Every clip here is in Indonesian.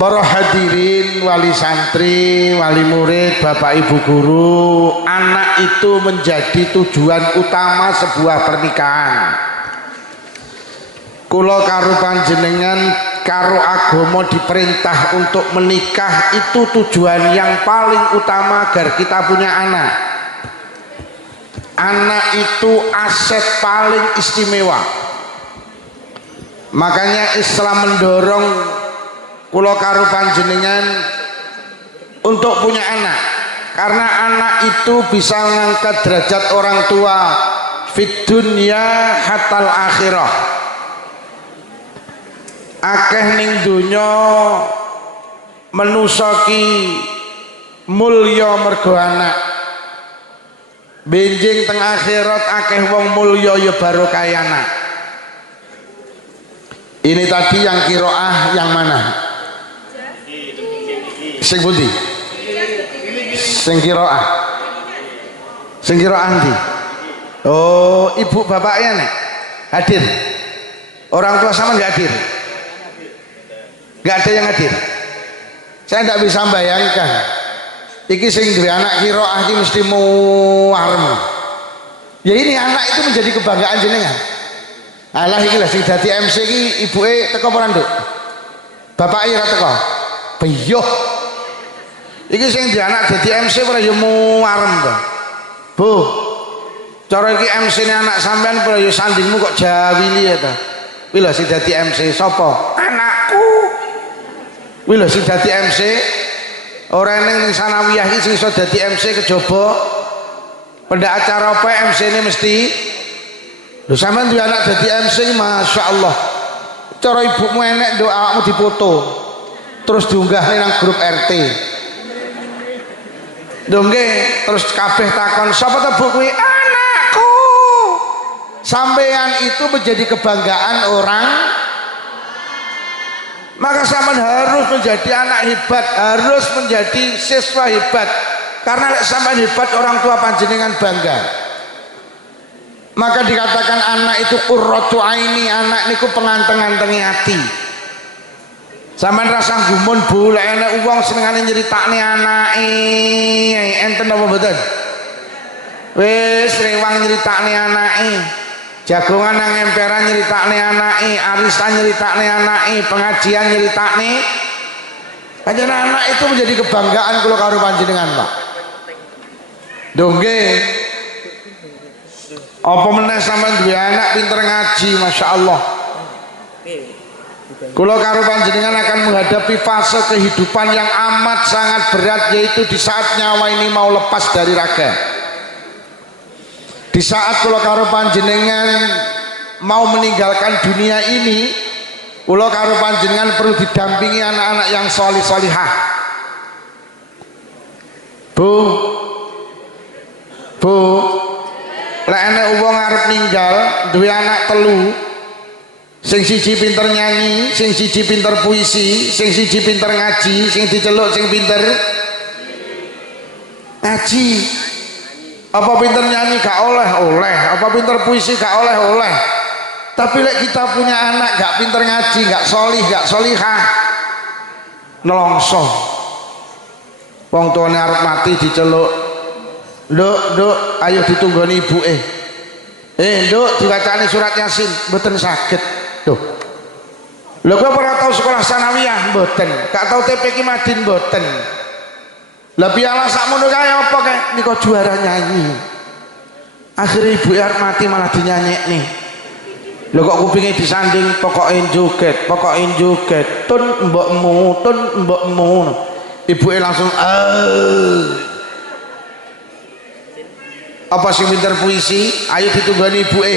Para hadirin, wali santri, wali murid, bapak ibu guru, anak itu menjadi tujuan utama sebuah pernikahan. Kula karo panjenengan karo agama diperintah untuk menikah, itu tujuan yang paling utama agar kita punya anak. Anak itu aset paling istimewa. Makanya Islam mendorong kula karo panjenengan untuk punya anak, karena anak itu bisa mengangkat derajat orang tua fid dunya hatal akhirah. Akeh ning donya manusa ki mulya mergo anak, benjing teng akhirat akeh wong mulya ya barokah anak. Ini tadi yang kiroah yang mana? Sing pundi? Sing kiroah. Sing kiroah ndi? Oh, ibu bapaknya nih hadir. Orang tua sama nggak hadir? Nggak ada yang hadir. Saya tidak bisa bayangkan. Iki sing duwe anak kiroah iki mesti muarem. Ya ini anak itu menjadi kebanggaan jenengan. Alah iki lah sing dadi MC iki ibuke teko apa nduk? Bapake ora teko. Beyo. Iki sing dianak dadi MC ora ya muarem to. Bu. Cara iki MC-ne anak sampean ora ya sandingmu kok jawili ya to. Kuwi lho sing dadi MC sapa? Anakku. Kuwi lho sing dadi MC. Ora ning sanawiyah iki sing iso dadi MC kejaba. Pendak acara apa MC-ne mesti lho sampean duwe anak dadi MC, masyaallah. Cara ibumu enek nduk awakmu dipoto. Terus diunggah nang grup RT. Dongge terus kabeh takon sapa to Bu kuwi? Anakku. Sampean itu menjadi kebanggaan orang. Maka sampean harus menjadi anak hebat, harus menjadi siswa hebat. Karena sampean hebat orang tua panjenengan bangga. Maka dikatakan anak itu qurratu aini, anak niku penganteng-antengi hati. Sampeyan rasa gumun Bu, lek enek wong senengane nyeritakne anake, enten apa mboten? Wis rewang nyeritakne anake. Jagongan nang emperan nyeritakne anake, arisan nyeritakne anake, pengajian nyeritakne. Panjenengan anak itu menjadi kebanggaan kula karo panjenengan, Pak. Dongge. Apa meneh sampean duwe anak pinter ngaji, masyaallah. Kula karo panjenengan akan menghadapi fase kehidupan yang amat sangat berat, yaitu di saat nyawa ini mau lepas dari raga. Di saat kula karo panjenengan mau meninggalkan dunia ini, kula karo panjenengan perlu didampingi anak-anak yang sholih-sholihah. Bu, lek enek wong arep ninggal duwe anak telu, sing siji pinter nyanyi, sing siji pinter puisi, sing siji pinter ngaji, sing diceluk sing pinter ngaji. Apa pinter nyanyi gak oleh, apa pinter puisi gak oleh. Tapi lek kita punya anak gak pinter ngaji, gak sholih, gak sholihah, nelongso. Wong tuane arep mati diceluk, Nduk, ayo ditunggoni ibuke. Nduk, diwacani surat Yasin, mboten saged. Tuh. Lho kok ora tau sekolah sanawiyah, mboten. Gak tau TPQ Madin, mboten. Lah piala sakmono kae apa kae? Nika juara nyanyi. Akhire ibuke arep mati malah dinyanyekne. Lho kok kupinge disanding pokoke joget. Tun mbokmu. Ibuke langsung apa sing pinter puisi, ayo ditunggani ibuke.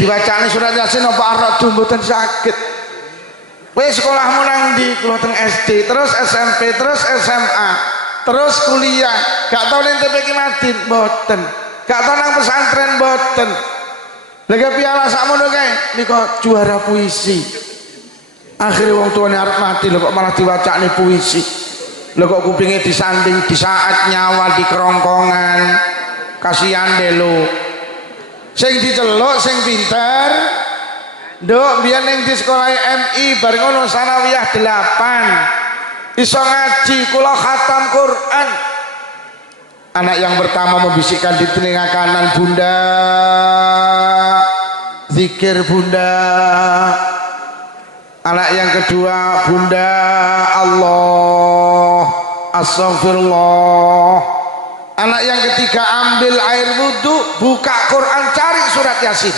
Diwacane surat Yasin apa aradu mboten saged. Wis sekolahmu nang ndi? Kula teng SD, terus SMP, terus SMA, terus kuliah. Gak tau ning TPQ Madin, mboten. Gak tau nang pesantren, mboten. Lha piala sakmono kae nika juara puisi. Akhire wong tuane arep mati lho kok malah diwacane puisi. Lho kok kupinge disanding di saat nyawa di kerongkongan. Kasihan deh lo. Sing diceluk sing pinter Nduk biyen ning di sekolah MI bareng ngono sanawiyah 8 iso ngaji kula khatam Quran. Anak yang pertama membisikkan di telinga kanan, bunda zikir bunda. Anak yang kedua, bunda Allah astagfirullah. Anak yang ketiga ambil air wudhu, buka Quran, cari surat Yasin.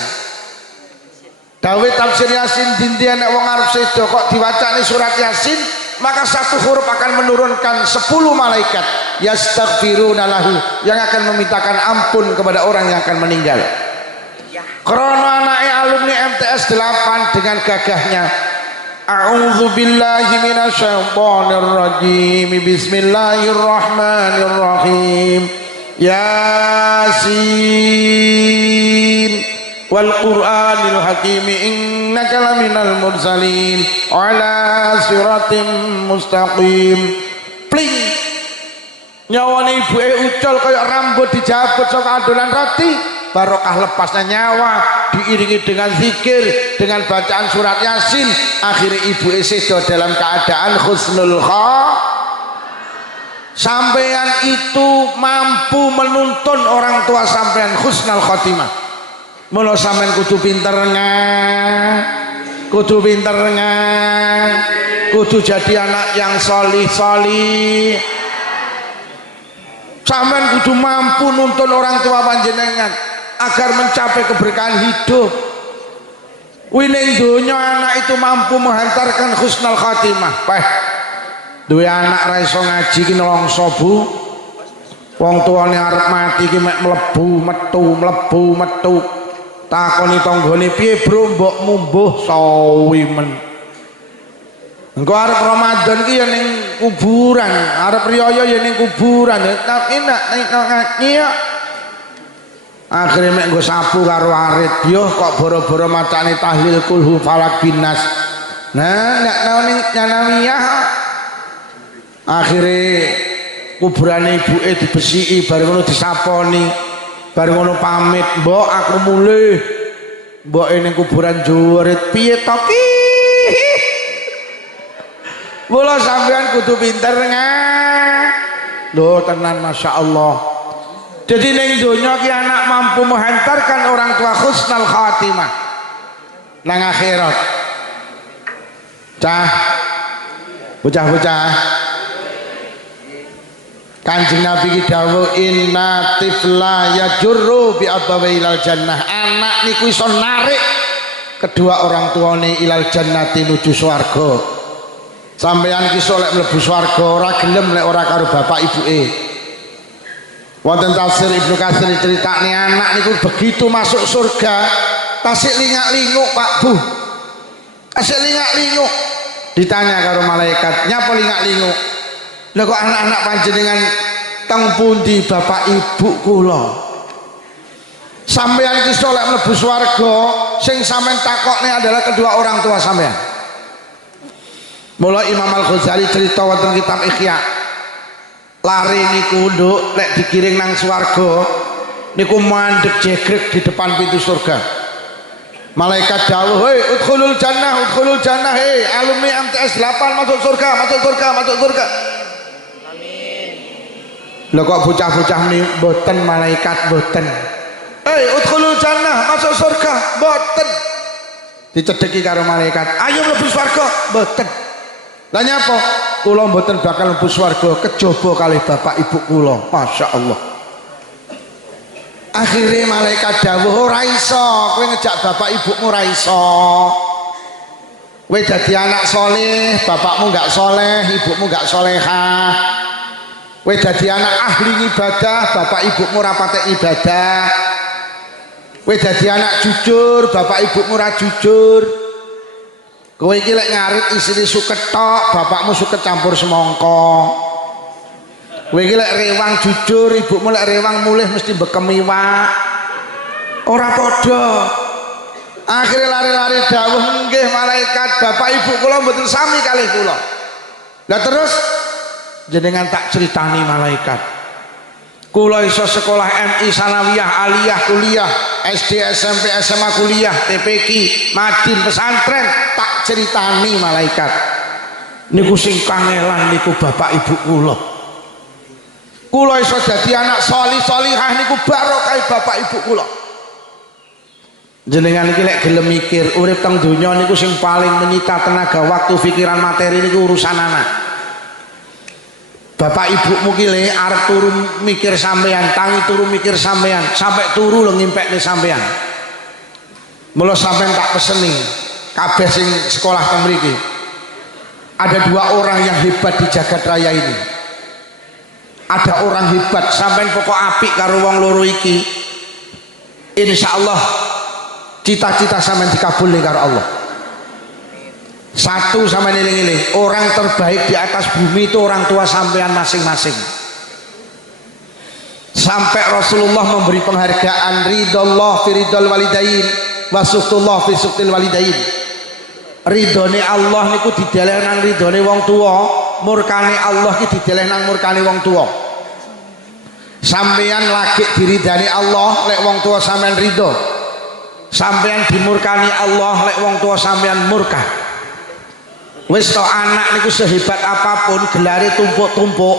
Dawet tafsir Yasin dindian wong arep sedo kok diwacani surat Yasin, maka satu huruf akan menurunkan 10 malaikat yastaghfiruna lahu yang akan memintakan ampun kepada orang yang akan meninggal. Krono anaknya alumni MTS 8 dengan gagahnya, a'udzu billahi minasyaitonir rajim, bismillahirrahmanirrahim, Yasin wal Qur'anil Hakim innaka laminal mursalin ala siratim mustaqim. Pling, nyawane ibuke ucul kaya rambut dijabut saka adonan roti, barokah lepasnya nyawa diiringi dengan zikir, dengan bacaan surat Yasin. Akhirnya ibuke sedo dalam keadaan husnul sampean itu mampu menuntun orang tua sampean husnul khotimah. Mula sampean kudu pinter kudu jadi anak yang solih. Sampean kudu mampu nuntun orang tua panjenengan agar mencapai keberkahan hidup. Wining donya anak itu mampu menghantarkan husnul khatimah. Duwe anak ra iso ngaji ki nelongso Bu. Wong tuane arep mati ki mek mlebu metu. Takoni tanggane piye bro, mbokmu mbuh sawi men. Engko arep Ramadan ki ya ning kuburan, arep riyaya ya ning kuburan. Tak enak nek ngaji ya. Akhire mek nggo sapu karo arit, yo kok boro-boro macane tahlil kulhu falak binas. Nah, nek ning nyanawiyah akhire kuburane ibuke dibesiki bareng ngono disaponi. Bareng ngono pamit, mbok aku mulih. Mbok ning kuburan jurit piye to ki? Mula sampean kudu pinter lho tenan masyaallah. Jadi ning donya ki anak mampu menghantarkan orang tua husnul khatimah nang akhirat. Bocah-bocah Kanjeng Nabi ki dawuh inna tifla yajurru bi abawailal jannah. Anak niku iso narik kedua orang tuane ilal jannati nuju swarga. Sampeyan ki iso lek mlebu swarga ora gelem lek ora karo bapak ibuke. Wonten tafsir Ibnu Katsir critakne anak niku begitu masuk surga tasik lingak-linguk Pak Bu. Tasik lingak-linguk. Ditanya karo malaikat, "Nyapa lingak-linguk?" Lha kok anak-anak panjenengan teng pundi bapak ibu kula? Sampeyan iki solek mlebu swarga, sing sampeyan takokne adalah kedua orang tua sampeyan. Mula Imam Al-Ghazali cerita wonten kitab Ihya. Lari niku nduk lek dikiring nang swarga niku mandeg jegrek di depan pintu surga. Malaikat dawuh, "Hei, udkhulul jannah, hei alumni MTS 8 masuk surga." Lho kok bocah-bocah ni boten malaikat boten. Hei udkhulul jannah, masuk surga boten. Dicedeki karo malaikat, ayo mlebu swarga boten. Lah nyapa? Kula mboten bakal mlebu swarga kejaba kalih bapak ibu kula. Masyaallah. Akhirnya malaikat dawuh ora iso, kowe ngejak bapak ibumu ora iso. Kowe dadi anak soleh, bapakmu enggak soleh, ibumu enggak solehah. Kowe dadi anak ahli ibadah, bapak ibumu ora patek ibadah. Kowe dadi anak jujur, bapak ibumu ora jujur. Kowe iki lek ngarit isine suket tok, bapakmu suket campur semangka. Kowe iki lek rewang jujur, ibumu lek rewang mulih mesti bekem iwak. Ora padha. Akhire lari-lari dawuh, "Nggih malaikat, bapak ibu kula mboten sami kalih kula." Lah terus jenengan tak ceritani malaikat. Kula iso sekolah MI sanawiyah aliyah kuliah SD SMP SMA kuliah TPQ madin pesantren tak ceritani malaikat niku sing kangelan niku bapak ibu kula. Kula iso dadi anak sholih sholihah niku barokah bapak ibu kula. Jenengan iki lek gelem mikir urip teng donya niku sing paling menyita tenaga waktu pikiran materi niku urusan anak. Bapak ibumu ki le arep turu mikir sampean, tangi turu mikir sampean, sampai turu lho ngimpekne sampean. Mula sampean tak peseni kabeh sing sekolah teng mriki. Ada dua orang yang hebat di jagat raya ini. Ada orang hebat sampean pokok apik karo wong loro iki. Insyaallah cita-cita sampean dikabulne karo Allah. Satu sama nilai-nilai orang terbaik di atas bumi itu orang tua sampean masing-masing. Sampai Rasulullah memberi penghargaan ridallah fi ridal walidain wa suhtullah fi suhtil walidain. Ridhone Allah niku dideleh nang ridhone wong tua, murkane Allah ki dideleh nang murkane wong tua. Sampean lagi diridani Allah lek wong tua sampean ridho. Sampean dimurkani Allah lek wong tua sampean murka. Wis to anak niku sehebat apapun gelare tumpuk-tumpuk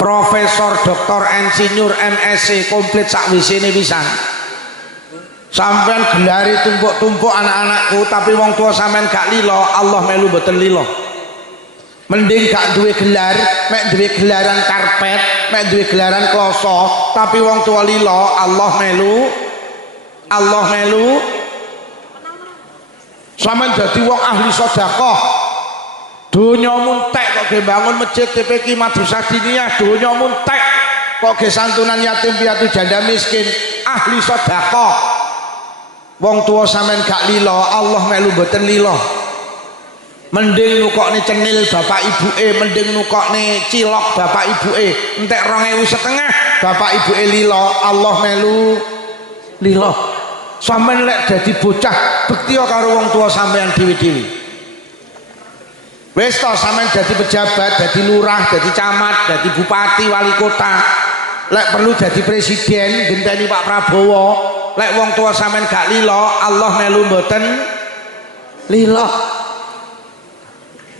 profesor, doktor, insinyur, MSc komplit sak wisine pisan. Sampean gelare tumpuk-tumpuk anak-anakku tapi wong tua sampean gak lilo, Allah melu mboten lilo. Mending gak duwe gelar, mek duwe gelaran karpet, mek duwe gelaran kloso tapi wong tua lilo, Allah melu. Sampeyan dadi wong ahli sedekah. Donya muntek kok ge bangun masjid TPQ Madrasah Diniyah, donya muntek kok ge santunan yatim piatu janda miskin, ahli sedekah. Wong tua sampean gak lilo, Allah melu mboten lilo. Mending nukokne cenil bapak ibuke, mending nukokne cilok bapak ibuke, entek 2.500 bapak ibuke lilo, Allah melu lilo. Sampeyan lek dadi bocah bekti karo wong tua sampeyan dhewe-dhewe. Wis to sampeyan dadi pejabat, dadi lurah, dadi camat, dadi bupati, wali kota. Lek perlu dadi presiden, genteni Pak Prabowo. Lek wong tua sampeyan gak lilo, Allah melu mboten lilo.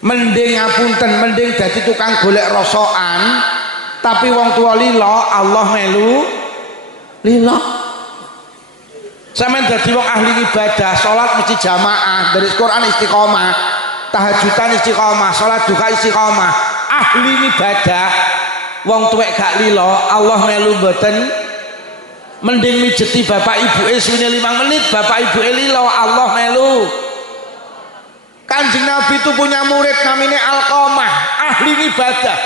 Mending ngapunten, mending dadi tukang golek rosokan, tapi wong tua lilo, Allah melu lilo. Sampeyan dadi wong ahli ibadah, salat mesti jamaah, dari Quran istiqomah, tahajudan istiqomah, salat duha istiqomah, ahli ibadah. Wong tuwek gak lilo, Allah melu mboten. Mending mijeti bapak ibuke suwene 5 menit, bapak ibuke lilo, Allah melu. Kanjeng Nabi itu punya murid namanya Alqamah, ahli ibadah.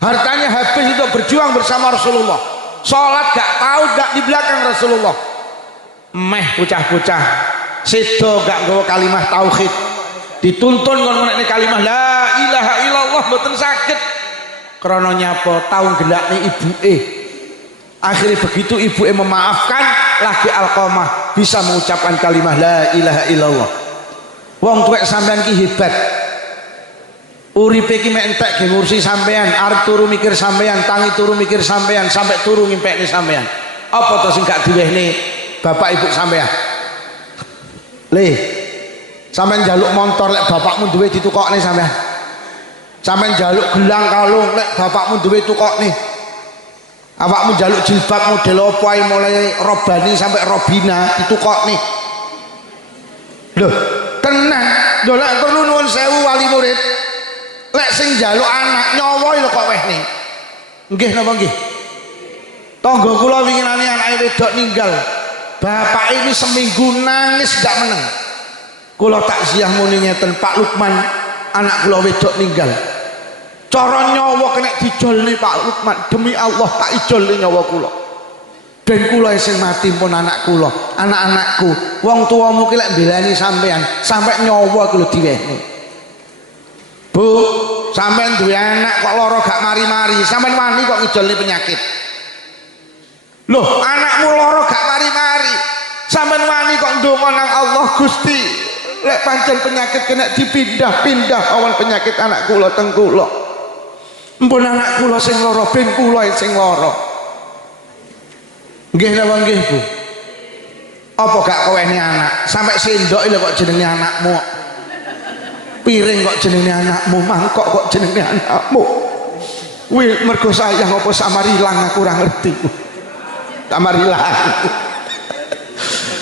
Hartanya habis untuk berjuang bersama Rasulullah. Salat gak tahu, gak di belakang Rasulullah. Meh bocah-bocah sedo gak nggawa kalimah tauhid, dituntun kon menekne kalimah la ilaha illallah mboten saged krana nyapa tau gelakne ibuke. Akhirnya begitu ibuke memaafkan, lagi Alqamah bisa mengucapkan kalimah la ilaha illallah. Wong tuwek sampean ki hebat. Uripe ki mek entek ge ngurusi sampean, arep turu mikir sampean, tangi turu mikir sampean, sampai turu ngimpekne sampean. Apa to sing gak diwehne bapak ibu sampean? Le, sampean njaluk motor lek bapakmu duwe ditukokne sampean. Sampean njaluk gelang kalung lek bapakmu duwe tukokne. Awakmu njaluk jilbab model apa ae mulai Robani sampai Robina ditukokne. Lho, tenang, lho lek perlu nuwun sewu wali murid. Lek sing njaluk anak nyawa lho kok wehne. Nggih napa nggih? Tangga kula winginane anake wedok ninggal. Bapak ini seminggu nangis gak meneng. Kula takziah muni ngeten, Pak Lukman, anak kula wedok ninggal. Cara nyawa kena dijolne Pak Lukman, demi Allah tak ijolne nyawa kula. Ben kula sing mati pun anak kula, anak-anakku. Wong tuamu ki lek mbelani sampean, sampai nyawa kuwi diwehne. Bu, sampean duwe anak kok lara gak mari-mari, sampean wani kok ngijolne penyakit. Loh, anakmu lara gak mari-mari, sampean wani kok ndonga nang Allah, Gusti lek pancen penyakit kena dipindah-pindah awan penyakit anak kula teng kula. Mpun anak kula sing lara ben kula sing lara. Nggih napa nggih Bu? Apa gak koweni anak? Sampai sendok lho kok jenenge anakmu. Piring kok jenenge anakmu, mangkok kok jenenge anakmu. Kuwi mergo sayang apa samarilang aku ora ngerti. Samarilang.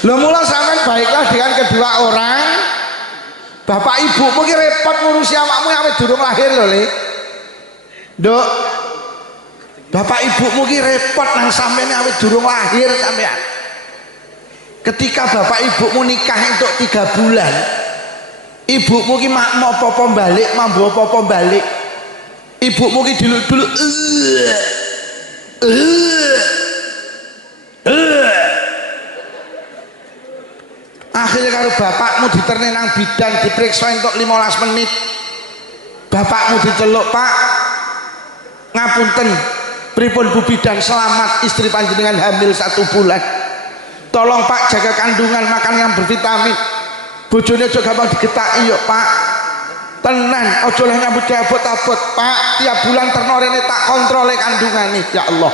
Lho mula sampean baiklah dengan kedua orang. Bapak ibumu ki repot ngurusi awakmu awet durung lahir lho, Le. Nduk. Bapak ibumu ki repot nang sampeyan awet durung lahir sampean. Ketika bapak ibumu nikah untuk 3 bulan, ibumu ki mau apa-apa balik, mambu apa-apa balik. Ibumu ki dulu-dulu akhirnya karo bapakmu diterne nang bidan diperiksa untuk 15 menit. Bapakmu diceluk, Pak, ngapunten pripun Bu bidan, selamat istri panjenengan hamil 1 bulan. Tolong Pak jaga kandungan, makan yang bervitamin. Bojone aja gampang digetaki yuk Pak. Tenan, aja oleh nyambut abot-abot Pak. Tiap bulan terno rene tak kontrole kandungane. Ya Allah.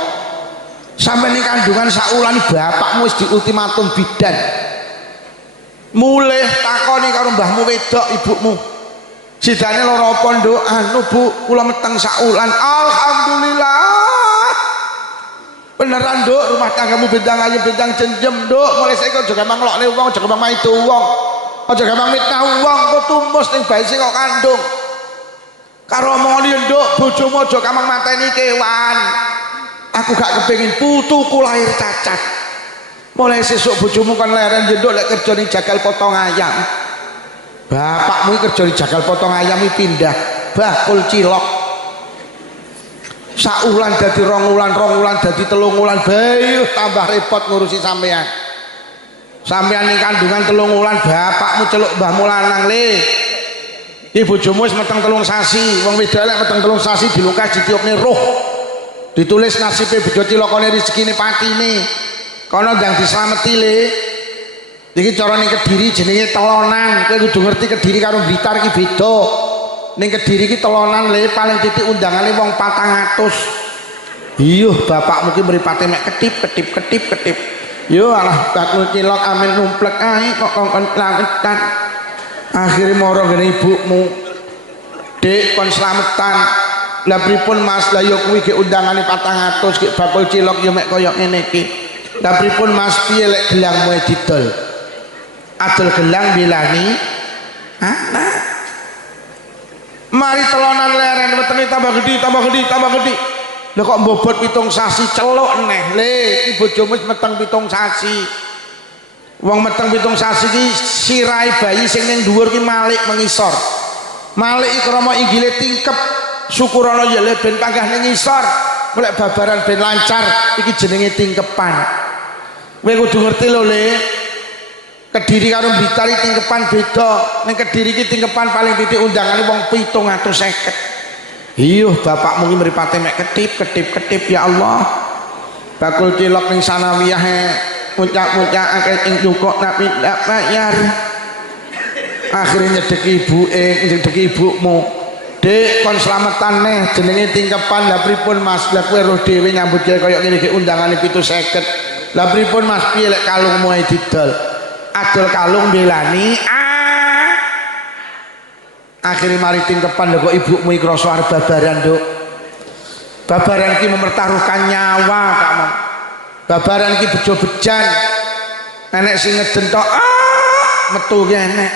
Sampai ini kandungan saulan bapakmu wis di ultimatum bidan. Mulih takoni karo mbahmu wedok ibumu. Sidane lara apa nduk? Anu Bu, kula meteng saulan. Alhamdulillah. Beneran Nduk, rumah tanggamu bintang ayu bintang jenjem Nduk. Mulai saiki aja gampang nglokne wong, aja gampang maido wong. Aja gampang mitnah wong, kok tumus ning bayi sing kok kandung. Karo omongane Nduk, bojomu aja gampang mateni kewan. Aku gak kepengin putuku lahir cacat. Mulai sesuk bojomu kan leren Nduk lek kerja ning jagal potong ayam. Bapakmu kerja ning jagal potong ayam iki pindah bakul cilok. Saulan dadi 2 wulan, 2 wulan dadi 3 wulan, bayuh tambah repot ngurusi sampean. Sampean ning kandungan 3 wulan bapakmu celuk mbahmu lanang, Le. Iki bojomu wis meteng 3 sasi, wong wedok lek meteng 3 sasi dilungkas ditiupne roh. Ditulis nasibe bejo cilokane rezekine patine. Kono ndang dislameti, Le. Iki cara ning Kediri jenenge telonan. Kowe kudu ngerti Kediri karo Blitar iki beda. Ning Kediri ki telonan Le, paling titik undangane wong 400. Iya, bapakmu ki mripate mek ketip. Yo alah bakul cilok amin numplek ae kok kongkon lawetan. Akhire mara ngene ibumu. Dik kon slametan. Lah pripun Mas? Lah yo kuwi ki undangane 400 ki bakul cilok yo mek kaya ngene iki. Lah pripun Mas piye lek gelangmu didol? Adol gelang bilani anak. Mari telonan leren wetenge tambah gede. Lha kok mbobot 7 sasi celuk neh. Le, iki bojomu wis meteng 7 sasi. Wong meteng 7 sasi iki sirahe bayi sing ning dhuwur ki malik mengisor. Malik iki krama inggile tingkep. Syukurana ya le ben panggah ning ngisor. Mulek babaran ben lancar iki jenenge tingkepan. Kowe kudu ngerti lho, Le. Kediri karo Blitar iki tingkepan beda. Ning Kediri iki tingkepan paling titik undangane wong 750. Iya, bapakmu ki mripate mek ketip ya Allah. Bakul cilok ning sanawiyah muncak-muncak akeh ing cukok tapi ndak bayar. Akhirnya nyedeki ibumu. Dek kon slametan neh jenenge tingkepan. Lah pripun Mas? Lah kowe roh dhewe nyambut gawe kaya ngene iki undangane 750. Lah pripun Mas piye lek kalungmu ae didol? Adol kalung belani akhirnya mari tingkepan lho kok ibumu iki krasa arep babaran Nduk. Babaran ki mempertaruhkan nyawa kamu. Babaran ki bejo-bejan. Enek sing ngeden tok metu ki enek.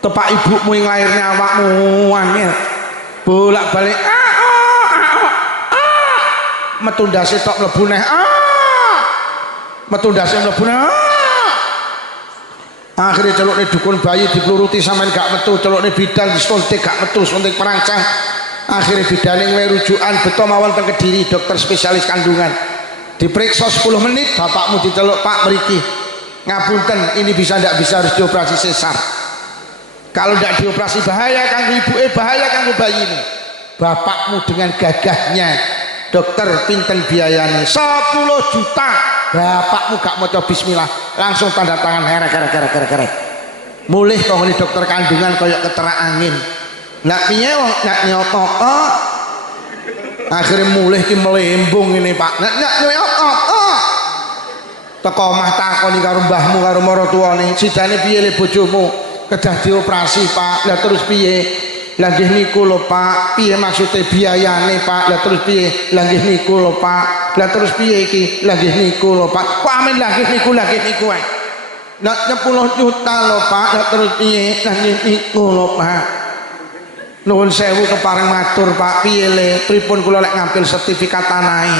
Tepak ibumu yang lahirnya awakmu angel. Bolak-balik metu ndase tok mlebu neh metu ndase mlebu neh. Akhirnya celuknya dukun bayi dipluruti sampean gak metu, celuknya bidan disuntik gak metu, suntik perancang. Akhirnya bidan yang rujukan betul mawon teng Kediri, dokter spesialis kandungan. Diperiksa 10 menit, bapakmu diceluk, Pak mriki. Ngapunten, ini bisa ndak bisa harus dioperasi sesar. Kalau ndak dioperasi bahaya kanggo ibuke, bahaya kanggo bayi ini. Bapakmu dengan gagahnya, dokter pinten biayanya 10 juta. Bapakmu gak maca bismillah langsung tanda tangan herek mulih kok dokter kandungan kaya keterak angin. Lah piye wong nak nyoto Akhirnya mulai ki melembung ini Pak. Nek teko omah takoni karo mbahmu karo maratuwane, sidane piye le bojomu? Kedah dioperasi Pak. Lah terus piye? Lah nggih niku lho Pak. Piye maksude biayane Pak? Lah terus piye? Lah nggih niku lho Pak. Lah terus piye iki? Lah nggih niku lho Pak. Kok amin lah nggih niku ae. Nak 10 juta lho Pak. Lah terus piye? Lah nggih niku lho Pak. Nuwun sewu kepareng matur Pak. Piye le? Pripun kula lek ngambil sertifikat tanahe?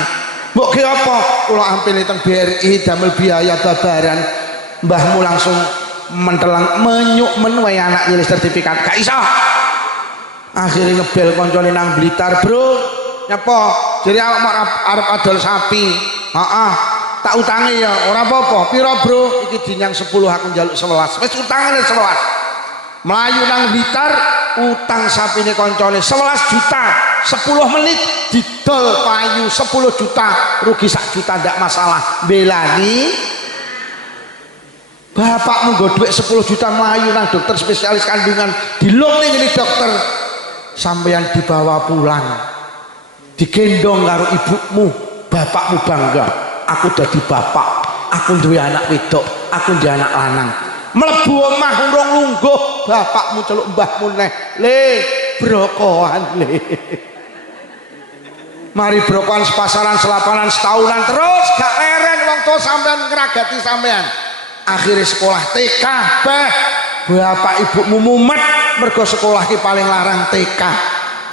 Mbok ki apa? Kula ampil teng BRI damel biaya babaran. Mbahmu langsung mentelang menyukmen wae anak nyilih sertifikat. Gak iso. Akhirnya ngebel koncone nang Blitar, "Bro, nyapa? Jadi awak mau arep adol sapi." "Heeh. Tak utangi ya." "Ora apa-apa. Piro, Bro?" "Iki dinyang 10 aku njaluk 11." Wis utangane 11. Melayu nang Blitar, utang sapine koncone 11 juta. 10 menit didol payu 10 juta, rugi 1 juta ndak masalah. Belani bapakmu nggo dhuwit 10 juta melayu nang dokter spesialis kandungan, dilung ning ngene dokter. Sampeyan dibawa pulang, digendong karo ibumu, bapakmu bangga, "Aku dadi bapak, aku duwe anak wedok, aku duwe anak lanang." Mlebu omah urung lungguh, bapakmu celuk mbahmu neh, "Le, brokoan le." Mari brokoan sepasaran selapanan setahunan terus gak leren wong tua sampean ngeragati sampean. Akhirnya sekolah TK bapak ibumu mumet mergo sekolah ki paling larang TK.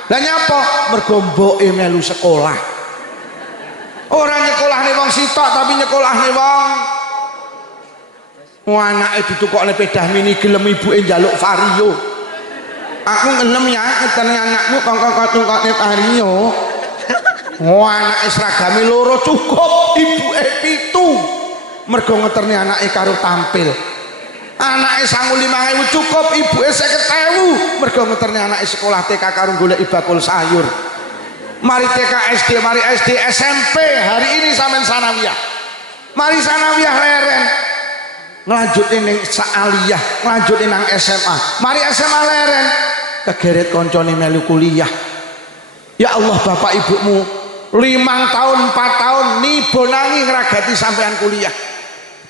Lah nyapa? Mergo mboke melu sekolah. Ora nyekolahne wong sitok tapi nyekolahne wong anake ditukokne pedah mini gelem ibuke njaluk vario. "Aku ngelem ya ketene anakmu kok tukokne vario." Anake seragame loro cukup, ibuke 7. Mergo ngeterne anake karo tampil. Anake 5.000 cukup, ibuke 50.000 mergo ngeterne anake sekolah TK karo goleki bakul sayur. Mari TK SD, mari SD SMP, hari ini sampean sanawiyah. Mari sanawiyah leren. Nglanjutin ning aliyah, nglanjutin nang SMA. Mari SMA leren. Kegeret koncone melu kuliah. Ya Allah, bapak ibumu 5 tahun 4 tahun nibonangi ngragati sampean kuliah.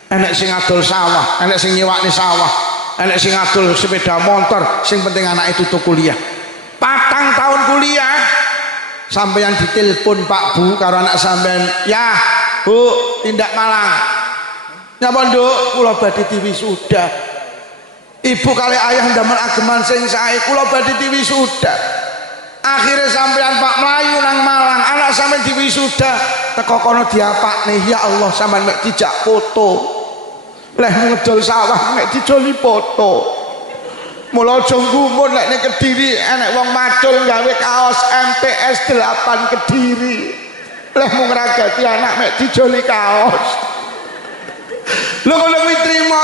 Enek sing adol sawah, enek sing nyewakne sawah, enek sing adol sepeda motor, sing penting anake tutu kuliah. 4 tahun kuliah sampean ditelepon Pak Bu karo anak sampean, "Ya Bu, tindak Malang." "Nyapa Nduk? Kula badhe diwisuda." "Ibu kali ayah ndamel ageman sing sae, kula badhe diwisuda." Akhirnya sampean Pak Melayu nang Malang, anak sampean diwisuda, teko kono diapakne, "Ya Allah, sampean mek dijak foto." Leh ngedol sawah mek dijoli foto. Mula aja ngumun nek ning Kediri enek wong macul gawe kaos MTS 8 Kediri. Leh mung ngragati anak mek dijoli kaos. Lho ngono kuwi trimo.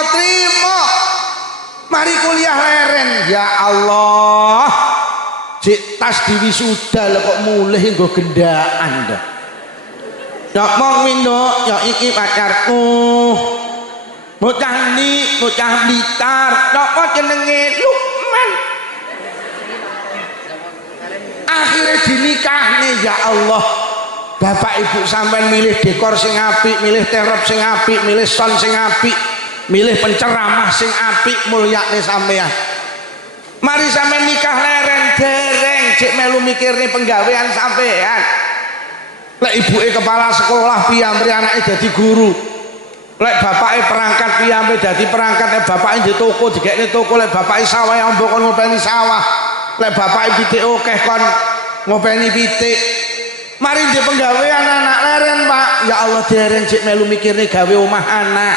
Mari kuliah leren. Ya Allah. Cik tas diwisuda lho kok mulih nggo gendaan dah. "Dak mong wino, ya iki pacarku. Bocah ni, bocah Blitar. Napa jenenge? Lukman." Akhirnya dinikahne. Ya Allah, bapak ibu sampean milih dekor sing apik, milih terop sing apik, milih sound sing apik, milih penceramah sing apik, mulyakne sampean. Mari sampean nikah leren dereng cek melu mikirne penggawean sampean. Lek ibuke kepala sekolah piyambri anake dadi guru. Lek bapake perangkat piyambri dadi perangkat, lek bapake di toko digekne toko, lek bapake sawah ya mbok kon ngopeni sawah. Lek bapake pitik akeh kon ngopeni pitik. Mari di penggawean anak leren Pak. Ya Allah dereng cek melu mikirne gawe omah anak.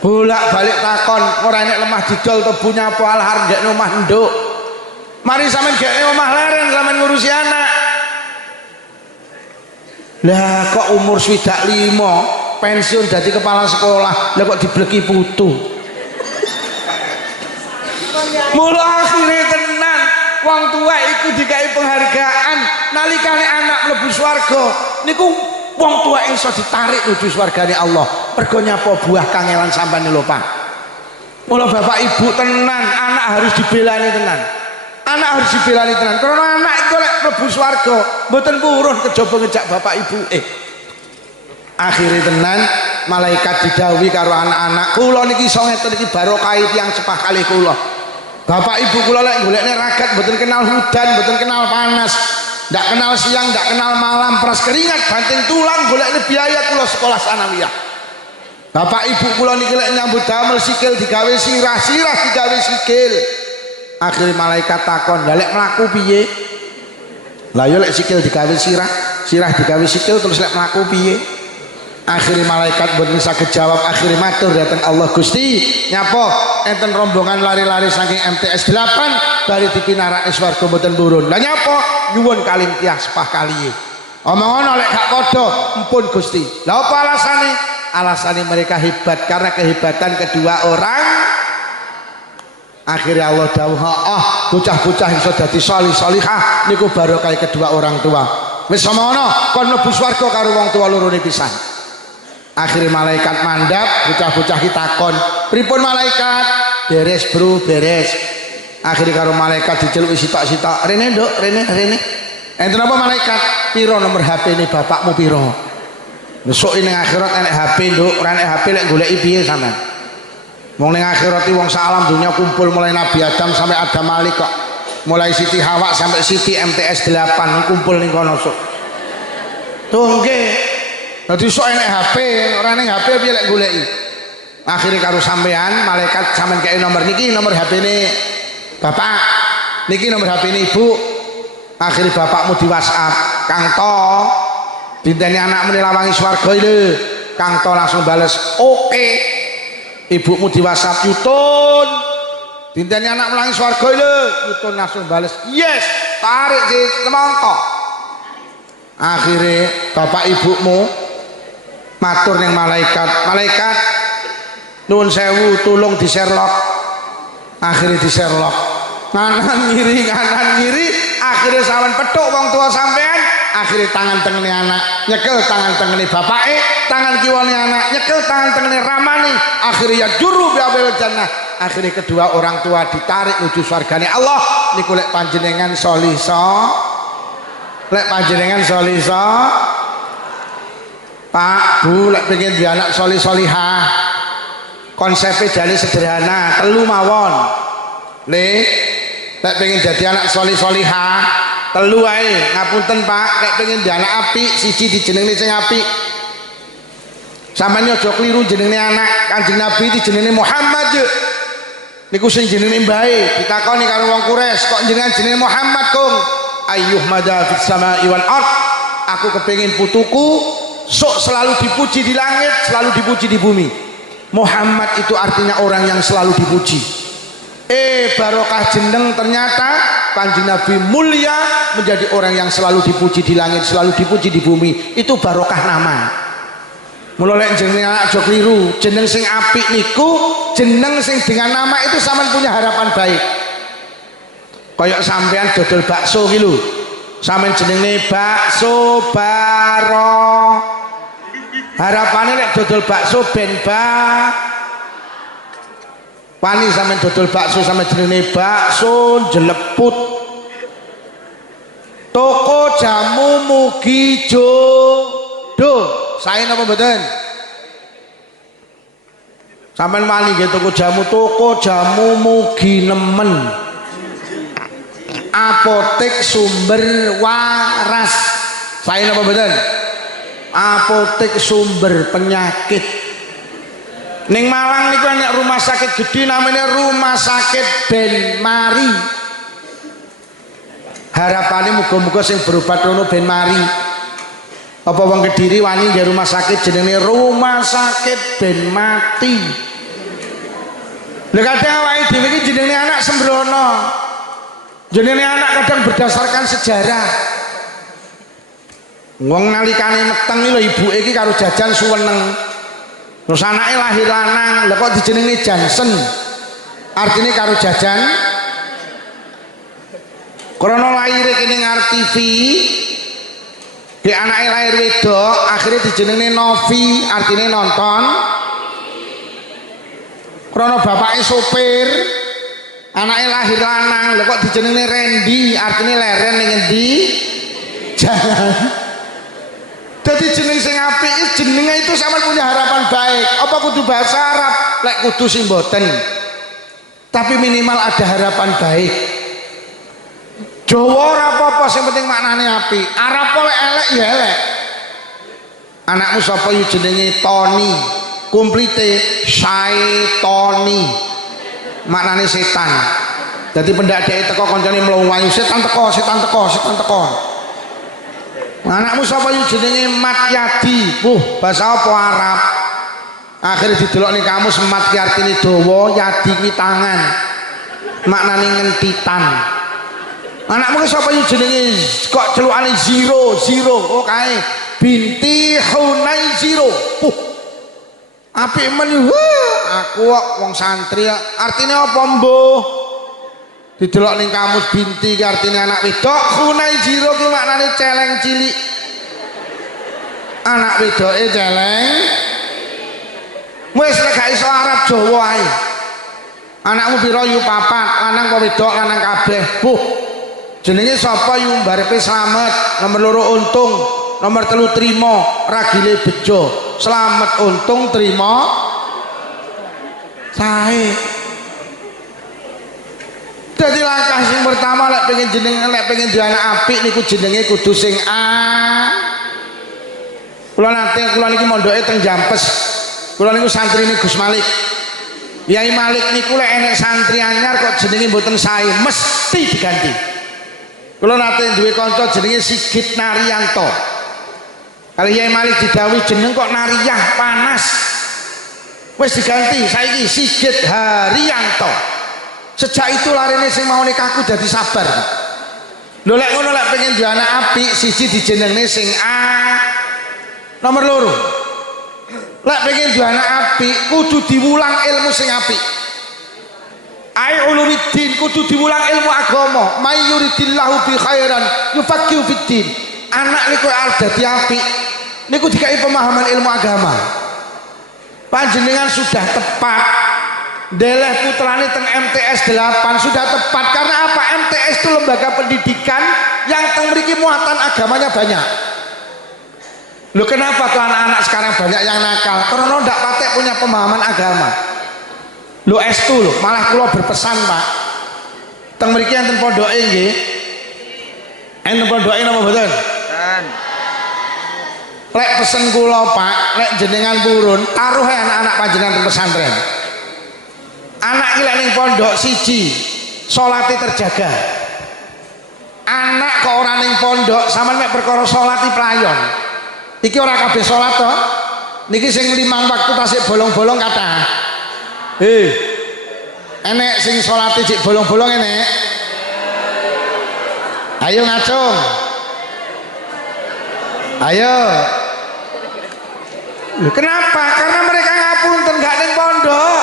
Bolak balik takon, ora enek lemah didol tebu nyapu alhar ndekne omah nduk. Mari sampean gekne omah leren sampean ngurusi anak. Lah kok umur 25 pensiun dadi kepala sekolah, lah kok dibleki putu. Mula akhire tenan wong tua iku dikai penghargaan nalikane anak mlebu swarga niku. Wong tua iso ditarik nuju swargane Allah mergo nyapa buah kangelan sampean lho Pak. Mula bapak ibu tenan, anak harus dibelani tenan. anak harus dibelani tenan karena anak itu lek mlebu swarga mboten purun kejaba ngejak bapak ibu akhirnya tenan malaikat didhawuhi karo anak-anak kula niki iso ngeten iki barokah tiyang sepah kalih kula bapak ibu kula lek golekne ragat mboten kenal hujan mboten kenal panas ndak kenal siang ndak kenal malam peras keringat banting tulang golekne biaya kula sekolah sanawiyah bapak ibu kula niki lek nyambut damel sikil digawe sirah digawe sikil akhirnya malaikat takon lha lek mlaku piye lah yo lek sikil digawe sirah digawe sikil terus lek mlaku piye akhirnya malaikat boten saged jawab akhirnya matur datang Allah Gusti nyapa enten rombongan lari-lari saking MTS 8 bari dipinarake swarga boten turun lah nyapa nyuwun kaling tiyang sepah kaliye omong ana lek gak padha empun Gusti lah apa alasannya mereka hebat karena kehebatan kedua orang akhirnya Allah dawuh bocah-bocah iso dadi salih-salihah niku barokah kedua orang tua wis semono kon mlebu swarga karo wong tua lorone pisan akhirnya malaikat mandap bocah-bocah takon pripun malaikat beres bro beres akhirnya karo malaikat diceluki sitok-sitok rene nduk rene enten apa malaikat piro nomor HP ini bapakmu piro besok ini akhirat enek HP nduk ora enek HP lek goleki piye sampean wong ning akhirat iki wong salam dunia kumpul mulai Nabi Adam sampai Adam Malik kok mulai Siti Hawa sampai Siti MTS 8 kumpul ning kono sok tuh nggih dadi sok enek HP ora ning HP piye lek goleki akhire karo sampean malaikat sampean kei nomor niki nomor HP-ne bapak niki nomor HP-ne ibu akhire bapakmu di WhatsApp Kang To dinteni anakmu lawangi swarga lho Kang To langsung bales oke ibumu di WhatsApp Yutun dinteni anak melangi swarga lho Yutun langsung bales yes tarik si semangka akhirnya bapak ibumu matur ning malaikat nuwun sewu tulung di Sherlock akhirnya di Sherlock nganan ngiri akhirnya sawan petuk wong tua sampean akhirnya tangan tengene anak nyekel tangan tengene bapake tangan kiwane anak nyekel tangan tengene ramani akhirnya juru biawil jannah akhirnya kedua orang tua ditarik menuju surgane Allah niku lek panjenengan soliso Pak Bu lek pengen di anak solihah konsepnya jadi sederhana telu mawon lek pengen jadi anak solihah telu ae ngapunten Pak lek pengen di anak apik siji dijenengi sing apik sampeyan aja kliru jenenge anak Kanjeng Nabi dijenenge Muhammad niku sing jenenge mbae ditakoni karo wong Quraisy kok jenengan jenenge Muhammad kong ayyuh madha fis samai wal ard aku kepengin putuku sok selalu dipuji di langit selalu dipuji di bumi Muhammad itu artinya orang yang selalu dipuji barokah jeneng ternyata Kanjeng Nabi mulia menjadi orang yang selalu dipuji di langit selalu dipuji di bumi itu barokah nama mulai jeneng aja keliru jeneng sing apik niku jeneng sing dengan nama itu sampean punya harapan baik kayak sampean dodol bakso iki lho sampean jenenge bakso baro harapannya lek dodol bakso ben wani sampean dodol bakso sampean jenenge bakso jeleput toko jamu mugi jodoh saya napa mboten sampean wani nggih toko jamu mugi nemen apotek sumber waras saya napa mboten apotek sumber penyakit ning Malang niku enek rumah sakit gede namanya Rumah Sakit Ben Mari harapannya muga-muga sing berobat rono ben mari apa wong Kediri wani nggih rumah sakit jenenge Rumah Sakit Ben Mati lha kadang awake dhewe iki jenenge anak sembrono jenenge anak kadang berdasarkan sejarah wong nalikane meteng lho ibuke iki karo jajan suweneng terus anake lahir lanang lha kok dijenengi Jansen artine karo jajan krana lahire kene ngarep TV di anake lahir wedok akhirnya dijenengi Novi artine nonton krana bapake sopir Anaknya lahir lanang lho kok dijenenge Randy, artinya leren ning ngendi? Jalan. Jadi jeneng sing apik jenenge itu sampean punya harapan baik. Apa kudu bahasa Arab? Lek kudu sing mboten. Tapi minimal ada harapan baik. Jawa ora apa-apa sing penting maknane apik. Arab oleh elek ya elek. Anakmu sapa yo jenenge Tony. Komplite Syaitoni. Maknane setan. Jadi pendak dhek teko kancane mluwayu setan teko, setan teko, setan teko. Anakmu sapa yo jenenge Matyadi. Bahasa apa Arab? Akhirnya didelok ning kamus mat ki artine dawa, yadi kuwi tangan. Maknane ngentitan. Anakmu sapa yo jenenge kok celukane Zero, Zero. Oh kae binti Hunay Zero. Apik men aku kok wong santri artinya apa mbuh? Didelok ning kamus binti ki artine anak wedok, Hunay Zero ki maknane celeng cilik. Anak wedoke celeng. Wis nek gak iso Arab Jawa ae. Anakmu pira yu papat, lanang apa wedok, lanang kabeh. Jenenge sapa yu mbarepe slamet, nomor 2 untung, nomor 3 trima, ragile bejo. Slamet untung trima sae. Dadi langkah sing pertama lek pengen jeneng lek pengen duwe anak apik niku jenenge kudu sing A. Kula niki mondoke teng Jampes. Kula niku santri ini Gus Malik. Yai Malik niku lek enek santri anyar kok jenenge mboten sae mesti diganti. Kula nate duwe kanca jenenge Sigit Naryanto. Kalau Yai Malik didhawuhi jeneng kok Nariyah panas. Wis diganti saiki Sigit Haryanto. Sejak itu larene sing mau nikahku dadi sabar. Lho lek ngono lek pengen duwe anak apik siji dijenengne sing A. Nomor 2. Lek pengen duwe anak apik kudu diwulang ilmu sing apik. Ai ulumiddin kudu diwulang ilmu agama. May yuridillahu bi khairan yufaqihu fiddin. Anak niku arep dadi apik niku dikai pemahaman ilmu agama. Panjenengan sudah tepat ndeleh putrane teng MTS 8 sudah tepat karena apa? MTS itu lembaga pendidikan yang teng mriki muatan agamanya banyak. Loh kenapa tuh anak-anak sekarang banyak yang nakal? Karena ndak patek punya pemahaman agama. Loh S2 loh, malah kula berpesan Pak. Teng mriki enten pondoke nggih. Enten pondoke napa mboten? Kan. Lek pesen kula Pak, lek jenengan purun, taruh anak-anak panjenengan teng pesantren. Anak iki lek ning pondok siji, salate terjaga. Anak kok ora ning pondok, sampean mek perkara salati playon. Iki ora kabeh salat to. Niki sing 5 waktu tasik bolong-bolong kathah. Enek sing salate sik bolong-bolong enek. Ayo ngacung. Ayo. Loh, kenapa? Karena mereka ngapunten gak ning pondok.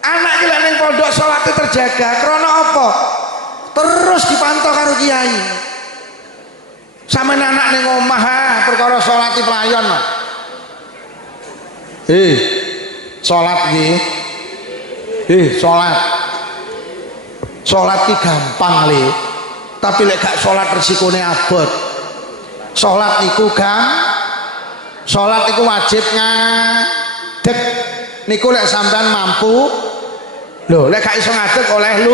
Anak iki lek ning pondok salate terjaga. Krana apa? Terus dipantau karo kiai. Sama anak ning omah perkara salati pelayon. Salat nggih. Salat. Salat ki gampang le. Tapi lek gak salat resikone abot. Salat niku salat niku wajib ngadeg. Niku lek sampean mampu. Lho, lek gak iso ngadeg oleh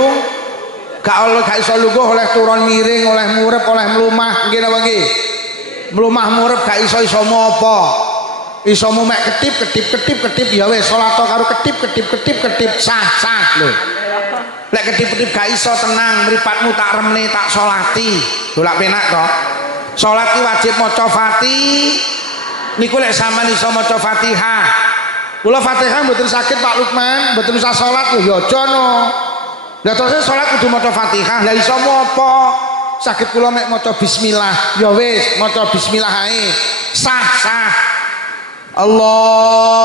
gak iso lungguh oleh turun miring, oleh murep, oleh mlumah, nggih napa nggih? Mlumah murep gak iso apa? Isomu mek ketip ya wis salat karo ketip sah lho. Lek ketip gak iso tenang, mripatmu tak remne tak salati. Lho lak penak to. Salat ki wajib maca Fatihah. Niku lek sampean iso maca Fatihah. Kula Fatihah mboten saged Pak Lukman, mboten usah salat lho ya aja no. Lah terus salat kudu maca Fatihah. Lah iso apa? Saged kula mek maca bismillah. Ya wis, maca bismillah ae. Sah. Allahu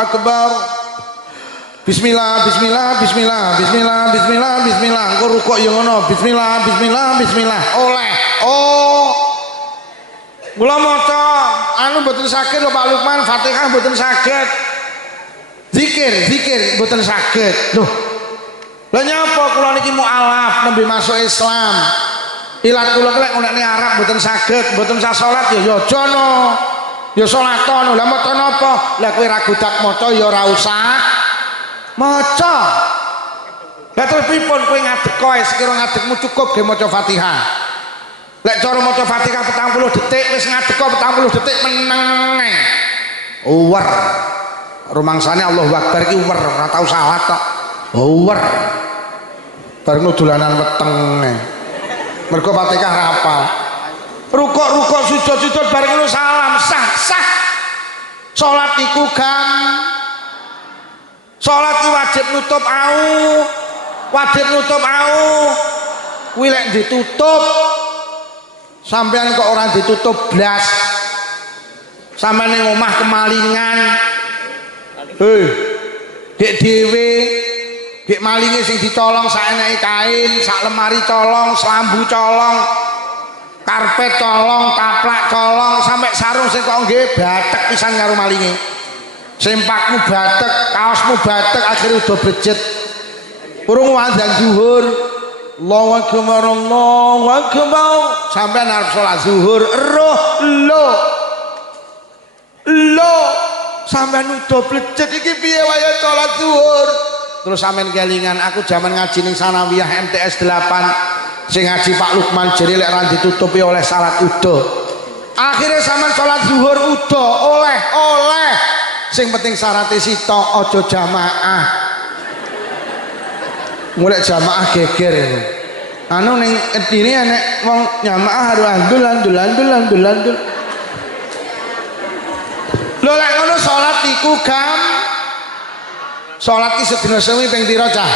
Akbar. Bismillah. Engko rukuk ya ngono. Bismillah. Oleh. Oh. Kula maca anu mboten saged lho Pak Lukman, Fatihah mboten saged. Zikir mboten saged. Loh, Lah nyapa kula niki mualaf nembe masuk Islam. Ilat kula lek ngene Arab mboten saged, mboten sah salat ya jono. Ya salatono. Lah maca napa? Lah kowe ra gudak maca ya ora usah maca. Lah terus pripun kowe ngadeg koe sekira ngadegmu cukup ge maca Fatihah. Lek cara maca Fatihah 40 detik wis ngadeg 40 detik meneng. Uwer. Rumangsane Allahu Akbar ki uwer, ora tau salat tok. Uwer. Bareng dolanan weteng. Mergo Fatihah ra hafal. Rukuk sujud bareng lu salam sah. Salat iku salat ki wajib nutup au. Kuwi lek ditutup sampean kok ora ditutup blas. Sampeyan ning omah kemalingan. Dek dhewe gek malinge sing dicolong saeneke kain, sak lemari colong, selambu colong, karpet colong, taplak colong, sampai sarung sing kok nggih batek pisan karo malinge. Sempakmu batek, kaosmu batek, akhirnya udah brejet. Urung wadzan zuhur. Allahu akbar, Allahu akbar. Sampai arep salat zuhur, roh lo sampean udah blejet iki piye wae salat zuhur. Terus sampean kelingan aku zaman ngaji ning sanawiyah MTS 8 sing ngaji Pak Lukman jere lek ra ditutupi oleh salat udo. Akhirnya sampean salat zuhur udo oleh sing penting syaratnya sitok aja jamaah. Mulai jamaah geger anu ning edine enek wong jamaah harus andul. Lho lek ngono salat iku salat ki sedina sewi ping pira cah?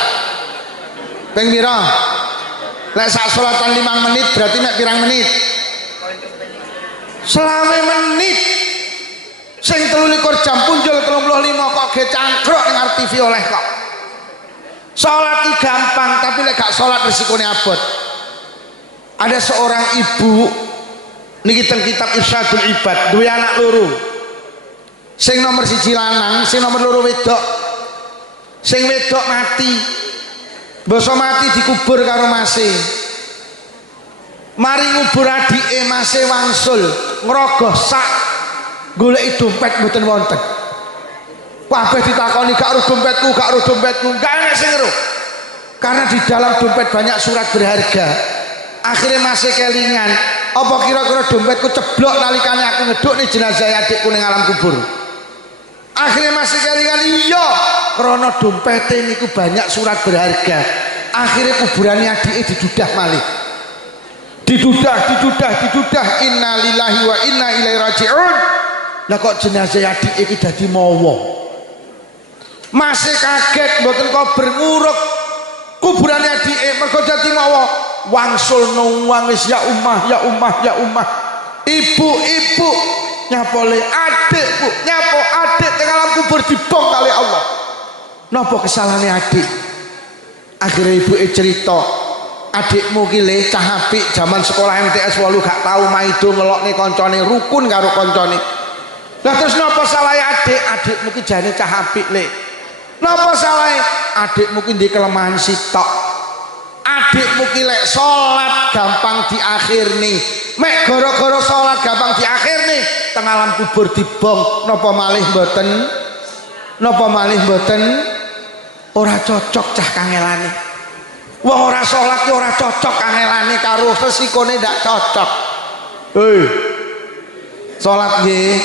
Ping pira? Lek sak salatan 5 menit berarti nek pirang menit? Selama menit. Sing 23 jam punjul 35 kok ge cangkruk ning ngarep TV oleh kok. Salat ki gampang tapi lek gak salat resikone abot. Ada seorang ibu niki teng kitab Irsyadul Ibad duwe anak loro. Sing nomor 1 lanang, sing nomor 2 wedok. Sing wedok mati. Basa mati dikubur karo mase. Mari ngubur adike mase wangsul, ngrogoh sak goleki dompet mboten wonten. Kabeh ditakoni gak ro dompetku, gak enek sing ero. Karena di dalam dompet banyak surat berharga. Akhirnya masih kelingan, apa kira-kira dompetku ceblok nalikane aku ngeduk nih jenazah adikku ning alam kubur. Akhirnya masih kelingan, iya karena dompetnya niku banyak surat berharga. Akhirnya kuburannya adike didudah malih. Didudah, inna lillahi wa inna ilaihi raji'un. Lah kok jenazah adike iki dadi mawa. Masih kaget mboten kober nguruk kuburannya adike mergo dadi mawa. Wangsul nuwang wis ya ummah. Ibu nyapole adik Bu, nyapo adik teng alam kubur dibong kali Allah. Napa kesalahane adik? Akhirnya ibu cerita, adikmu ki le cah apik zaman sekolah MTS 8 gak tau maido ngelokne koncone rukun karo koncone. Lah terus napa salahe adik? Adikmu ki jane cah apik le. Napa salahe? Adikmu ki ndek kelemahan sitok. Adikmu ki lek salat gampang diakhirni. Mek gara-gara salat gampang diakhirni teng alam kubur dibong. Napa malih mboten? Ora cocok cah kangelane. Wong ora salat ki ora cocok kangelane karo resikone ndak cocok. Salat nggih.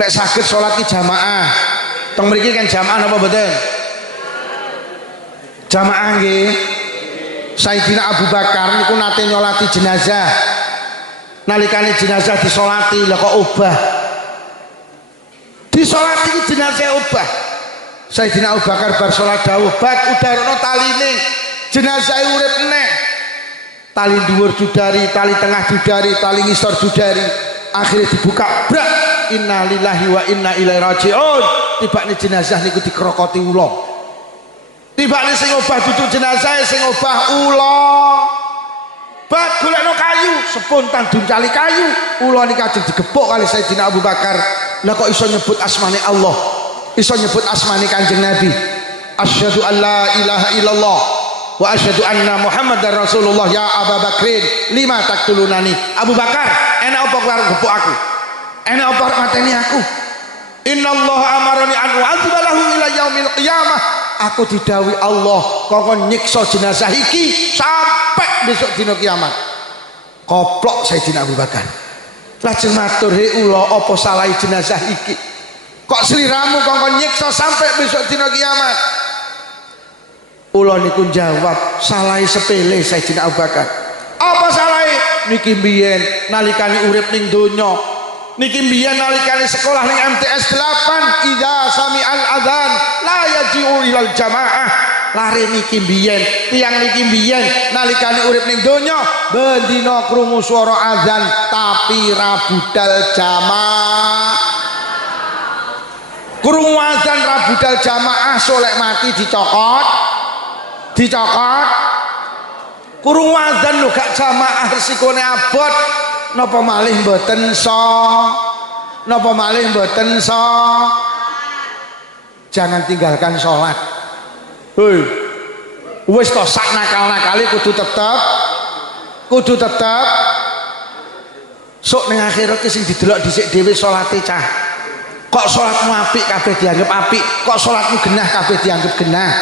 Lek saged salat ki jamaah. Teng mriki kan jamaah napa mboten? Jamaah nggih. Sayyidina Abu Bakar niku nate nyolati jenazah. Nalikane jenazah disolati lha kok obah. Disolati jenazah obah. Sayyidina Abu Bakar bar salat dawuh, "Bak udarono taline. Jenazah urip meneh." Tali dhuwur judari, tali tengah judari, tali ngisor judari. Akhirnya dibuka, brak. Inna lillahi wa inna ilaihi raji'un. Tibane jenazah niku dikrokoti ula. Tibane sing obah duduk jenazah sing obah ula. Bat golekno kayu, spontan duncali kayu. Ula niki ajeng digepuk kali Sayyidina Abu Bakar. Lah kok iso nyebut asmane Allah? Iso nyebut asmane Kanjeng Nabi. asyhadu an la ilaha illallah wa asyhadu anna Muhammadar Rasulullah. Ya Abu Bakrin lima taktulunani. Abu Bakar, enak apa karo gepuk aku? Enak apa mateni aku? Innallaha amarani an u'adziba lahu ila yaumil qiyamah. Aku didhawuhi Allah kok nyiksa jenazah iki sampai besok dina kiamat. Koplok Sayyidina Abu Bakar. Lajeng matur, "He ula, apa salahi jenazah iki? Kok sliramu kok nyiksa sampai besok dina kiamat?" Ula niku jawab, "Salahi sepele Sayyidina Abu Bakar." "Apa salahi?" "Niki mbiyen nalikane urip ning donya, niki mbiyen nalikane sekolah ning MTS 8, idza sami'al adzan la yaji'u ilal jamaah." Lare niki mbiyen, tiyang niki mbiyen nalikane urip ning donya bendina krungu swara azan tapi ra budal jamaah. Krungu azan ra budal jamaah, solek mati dicokot. Krungu azan lho gak jamaah resikone abot. Napa malih mboten Jangan tinggalkan sholat. Hei, wis to sak nakal-nakali kudu tetep sok ning akhirat sing didelok dhisik dhewe salate cah. Kok salatmu apik kabeh dianggap apik, kok salatmu genah kabeh dianggap genah.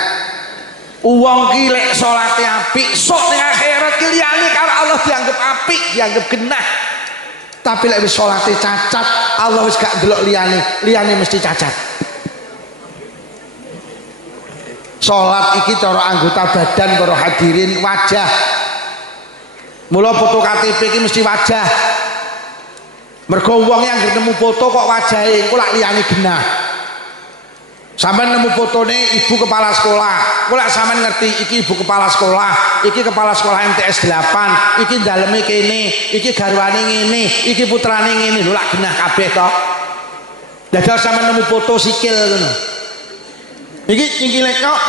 Wong ki lek salate apik sok ning akhirat ki liyane karo Allah dianggap apik, dianggap genah. Tapi lek wis salate cacat, Allah wis gak ndelok liyane mesti cacat. Salat iki cara anggota badan para hadirin wajah. Mula foto KTP iki mesti wajah. Mergo wong yang nemu foto kok wajahe engko lak liyane genah. Sampeyan nemu fotone ibu kepala sekolah, kok lak sampeyan ngerti iki ibu kepala sekolah, iki kepala sekolah MTS 8, iki daleme kene, iki garwane ngene, iki putrane ngene, lho lak genah kabeh to. Dadal sampeyan nemu foto sikil ngono. Iki lek kok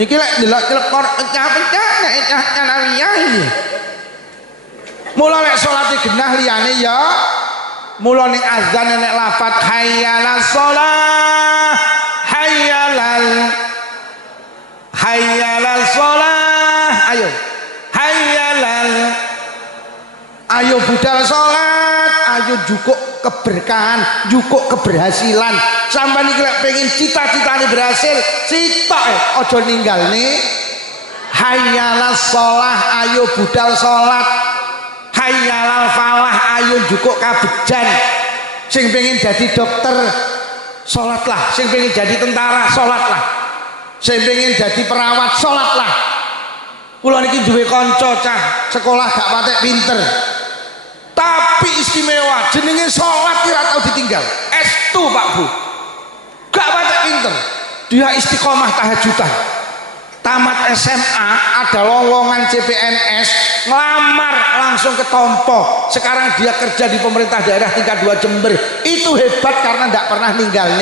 iki lek delok telepon pencah-pencah nek naliyah iki. Mula lek salate genah liyane ya mula ning azan nek lafat hayyalas shalah hayyalas shalah ayo budal salat, ayo jukuk keberkahan, jukuk keberhasilan. Sampeyan iki lek pengen cita-citane berhasil, sitok aja ninggalne hayyalas shalah, ayo budal salat, hayyalal falah, ayo jukuk kabejan. Sing pengen jadi dokter salatlah, sing pengen jadi tentara salatlah, sing pengen jadi perawat salatlah. Kula niki duwe kanca cah sekolah gak patek pinter, tapi istimewa, jenenge salat ora tau ditinggal. Estu Pak Bu, gak patek pinter, dia istiqomah tahajudan. Tamat SMA ada lowongan CPNS, ngelamar langsung ketompo. Sekarang dia kerja di pemerintah daerah tingkat 2 Jember. Itu hebat karena tidak pernah ninggal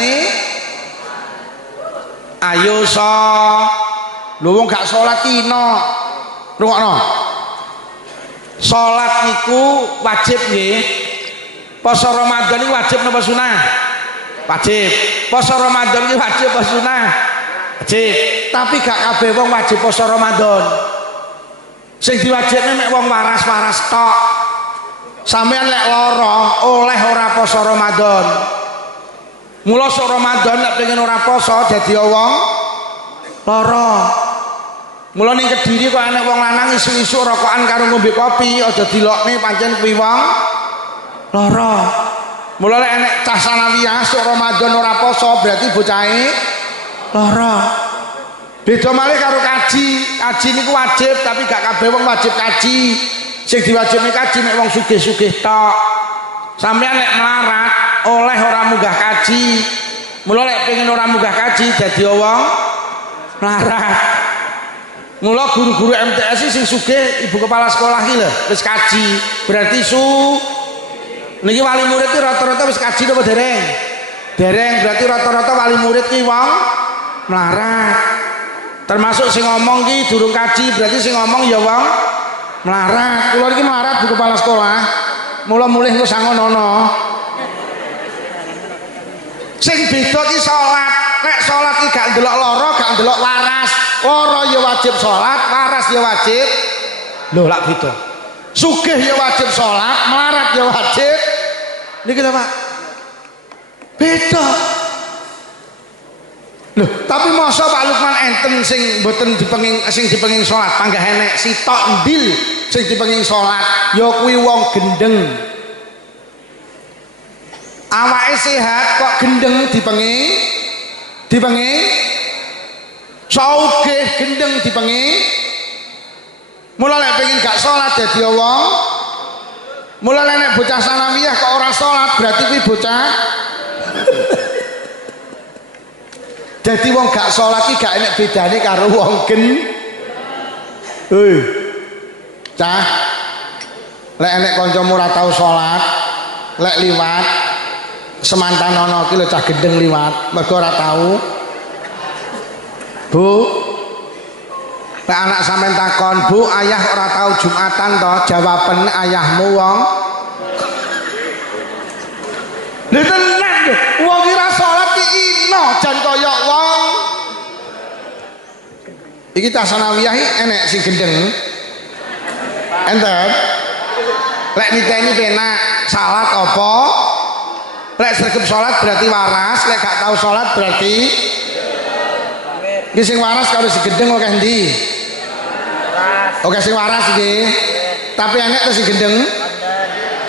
nih. Ayo lu wong gak sholat kino, rungokno. Sholat niku wajib nggih. Poso Ramadan ini wajib napa sunah? Wajib. Poso Ramadan ini wajib apa sunah? Wajib. Tapi gak kabeh wong wajib poso Ramadan. Sing diwajibne mek wong waras-waras tok. Sampeyan lek lara oleh ora poso Ramadan. Mula sok Ramadan nek pengen ora poso dadi wong lara. Mula ning Kediri kok ana wong lanang isu-isu rokokan karo ngombe kopi, aja dilokne pancen kuwi wong lara. Mula lek enek cah sanawiyah sok Ramadan ora poso berarti bocahe lara. Beda malih karo kaji. Kaji niku wajib tapi gak kabeh wong wajib kaji. Sing diwajibne kaji mek wong sugih-sugih tok. Sampeyan lek melarat oleh ora munggah kaji. Mula lek pengen ora munggah kaji dadi wong melarat. Mula guru-guru MTS sing sugih ibu kepala sekolah iki lho wis kaji. Berarti niki wali murid iki rata-rata wis kaji napa dereng? Dereng, berarti rata-rata wali murid ki wong melarat. Termasuk sing ngomong ki durung kaji, berarti sing ngomong ya wong melarat. Kula iki melarat bu kepala sekolah. Mula mulih engko sangonono. Sing beda ki salat. Nek salat ki gak ndelok lara, gak ndelok waras. Lara ya wajib salat, waras ya wajib. Lho lak beda. Sugih ya wajib salat, melarat ya wajib. Niki lho Pak. Beda. Loh, tapi masa Pak Lukman enten sing mboten dipenging salat, panggah enek sitok ndil sing dipenging salat, ya kuwi wong gendeng. Awake sehat kok gendeng dipenging saugih gendeng dipenging. Mula lek pengin gak salat dadi wong. Mula nek bocah sanawiyah kok ora salat berarti kuwi bocah. Jadi wong gak sholat iki gak enek bedane karo wong Hei. Cah. Lek enek kancamu ora tau sholat, lek liwat semantan ana iki lho cah gendeng liwat, mergo ora tau. Bu. Lek anak sampean takon, "Bu, ayah ora tau Jumatan to?" Jawaben ayahmu wong. Lha tenan lho, wong kira salat ki ino jan kaya wong. Iki tas sanawiyah enek sing gendeng. Enten. Lek niteni penak salat apa? Lek sregep salat berarti waras, lek gak tau salat berarti iki sing waras karo sing gendeng akeh ndi? Oke sing waras iki. Tapi enek to sing gendeng?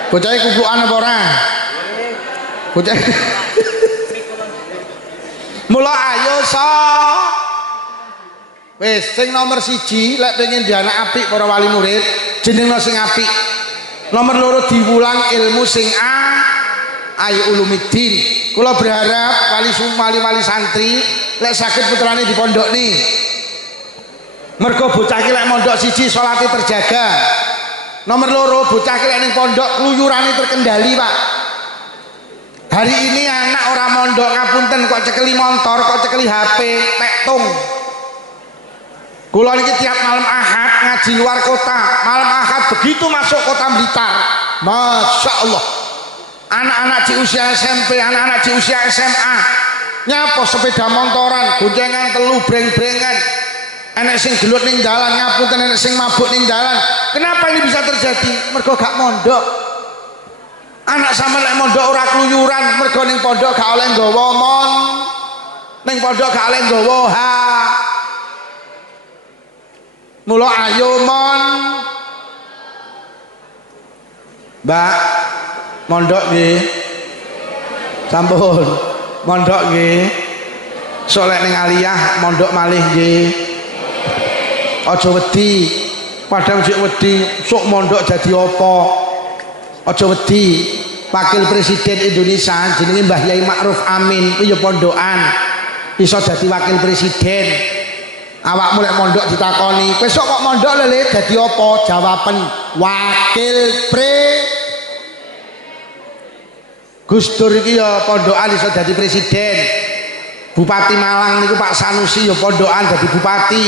Bocah kukukan apa ora? Bocah. Mula ayo wis sing nomor 1 lek pengen di anak apik para wali murid jenengno sing apik. Nomor 2 diwulang ilmu sing ayo ulumiddin. Kula berharap wali santri lek saged putrane di pondok nih. Mergo bocah iki lek mondok 1 salate terjaga. Nomor 2 bocah iki lek ning pondok kluyurane terkendali, Pak. Hari ini anak orang mondok ngapunten kok cekeli motor, kok cekeli HP, tektung. Kula niki tiap malam Ahad ngaji luar kota. Malam Ahad begitu masuk kota Blitar, Masya Allah. Anak-anak di usia SMP, anak-anak di usia SMA, nyapo sepeda motoran, goncengan telu breng-brengan. Enek sing gelut ning dalan, ngapunten enek sing mabuk ning dalan. Kenapa ini bisa terjadi? Mergo gak mondok. Anak sama lek mondok ora kluyuran, mergo ning pondok gak oleh nggawa mon. Ning pondok gak oleh nggawa ha. Mula ayo mon. Mbak, mondok nggih. Sampun. Mondok nggih. Solek ning aliyah mondok malih nggih. Aja wedi. Padahal sik wedi sok mondok jadi apa? Aja wedi. Wakil Presiden Indonesia jenenge Mbah Yai Ma'ruf Amin kuwi ya pondokan. Iso dadi wakil presiden. Awakmu lek mondok ditakoni, "Kowe sok kok mondok lele dadi apa?" Jawaben wakil Gus Dur iki ya pondokan iso dadi presiden. Bupati Malang niku Pak Sanusi ya pondokan dadi bupati.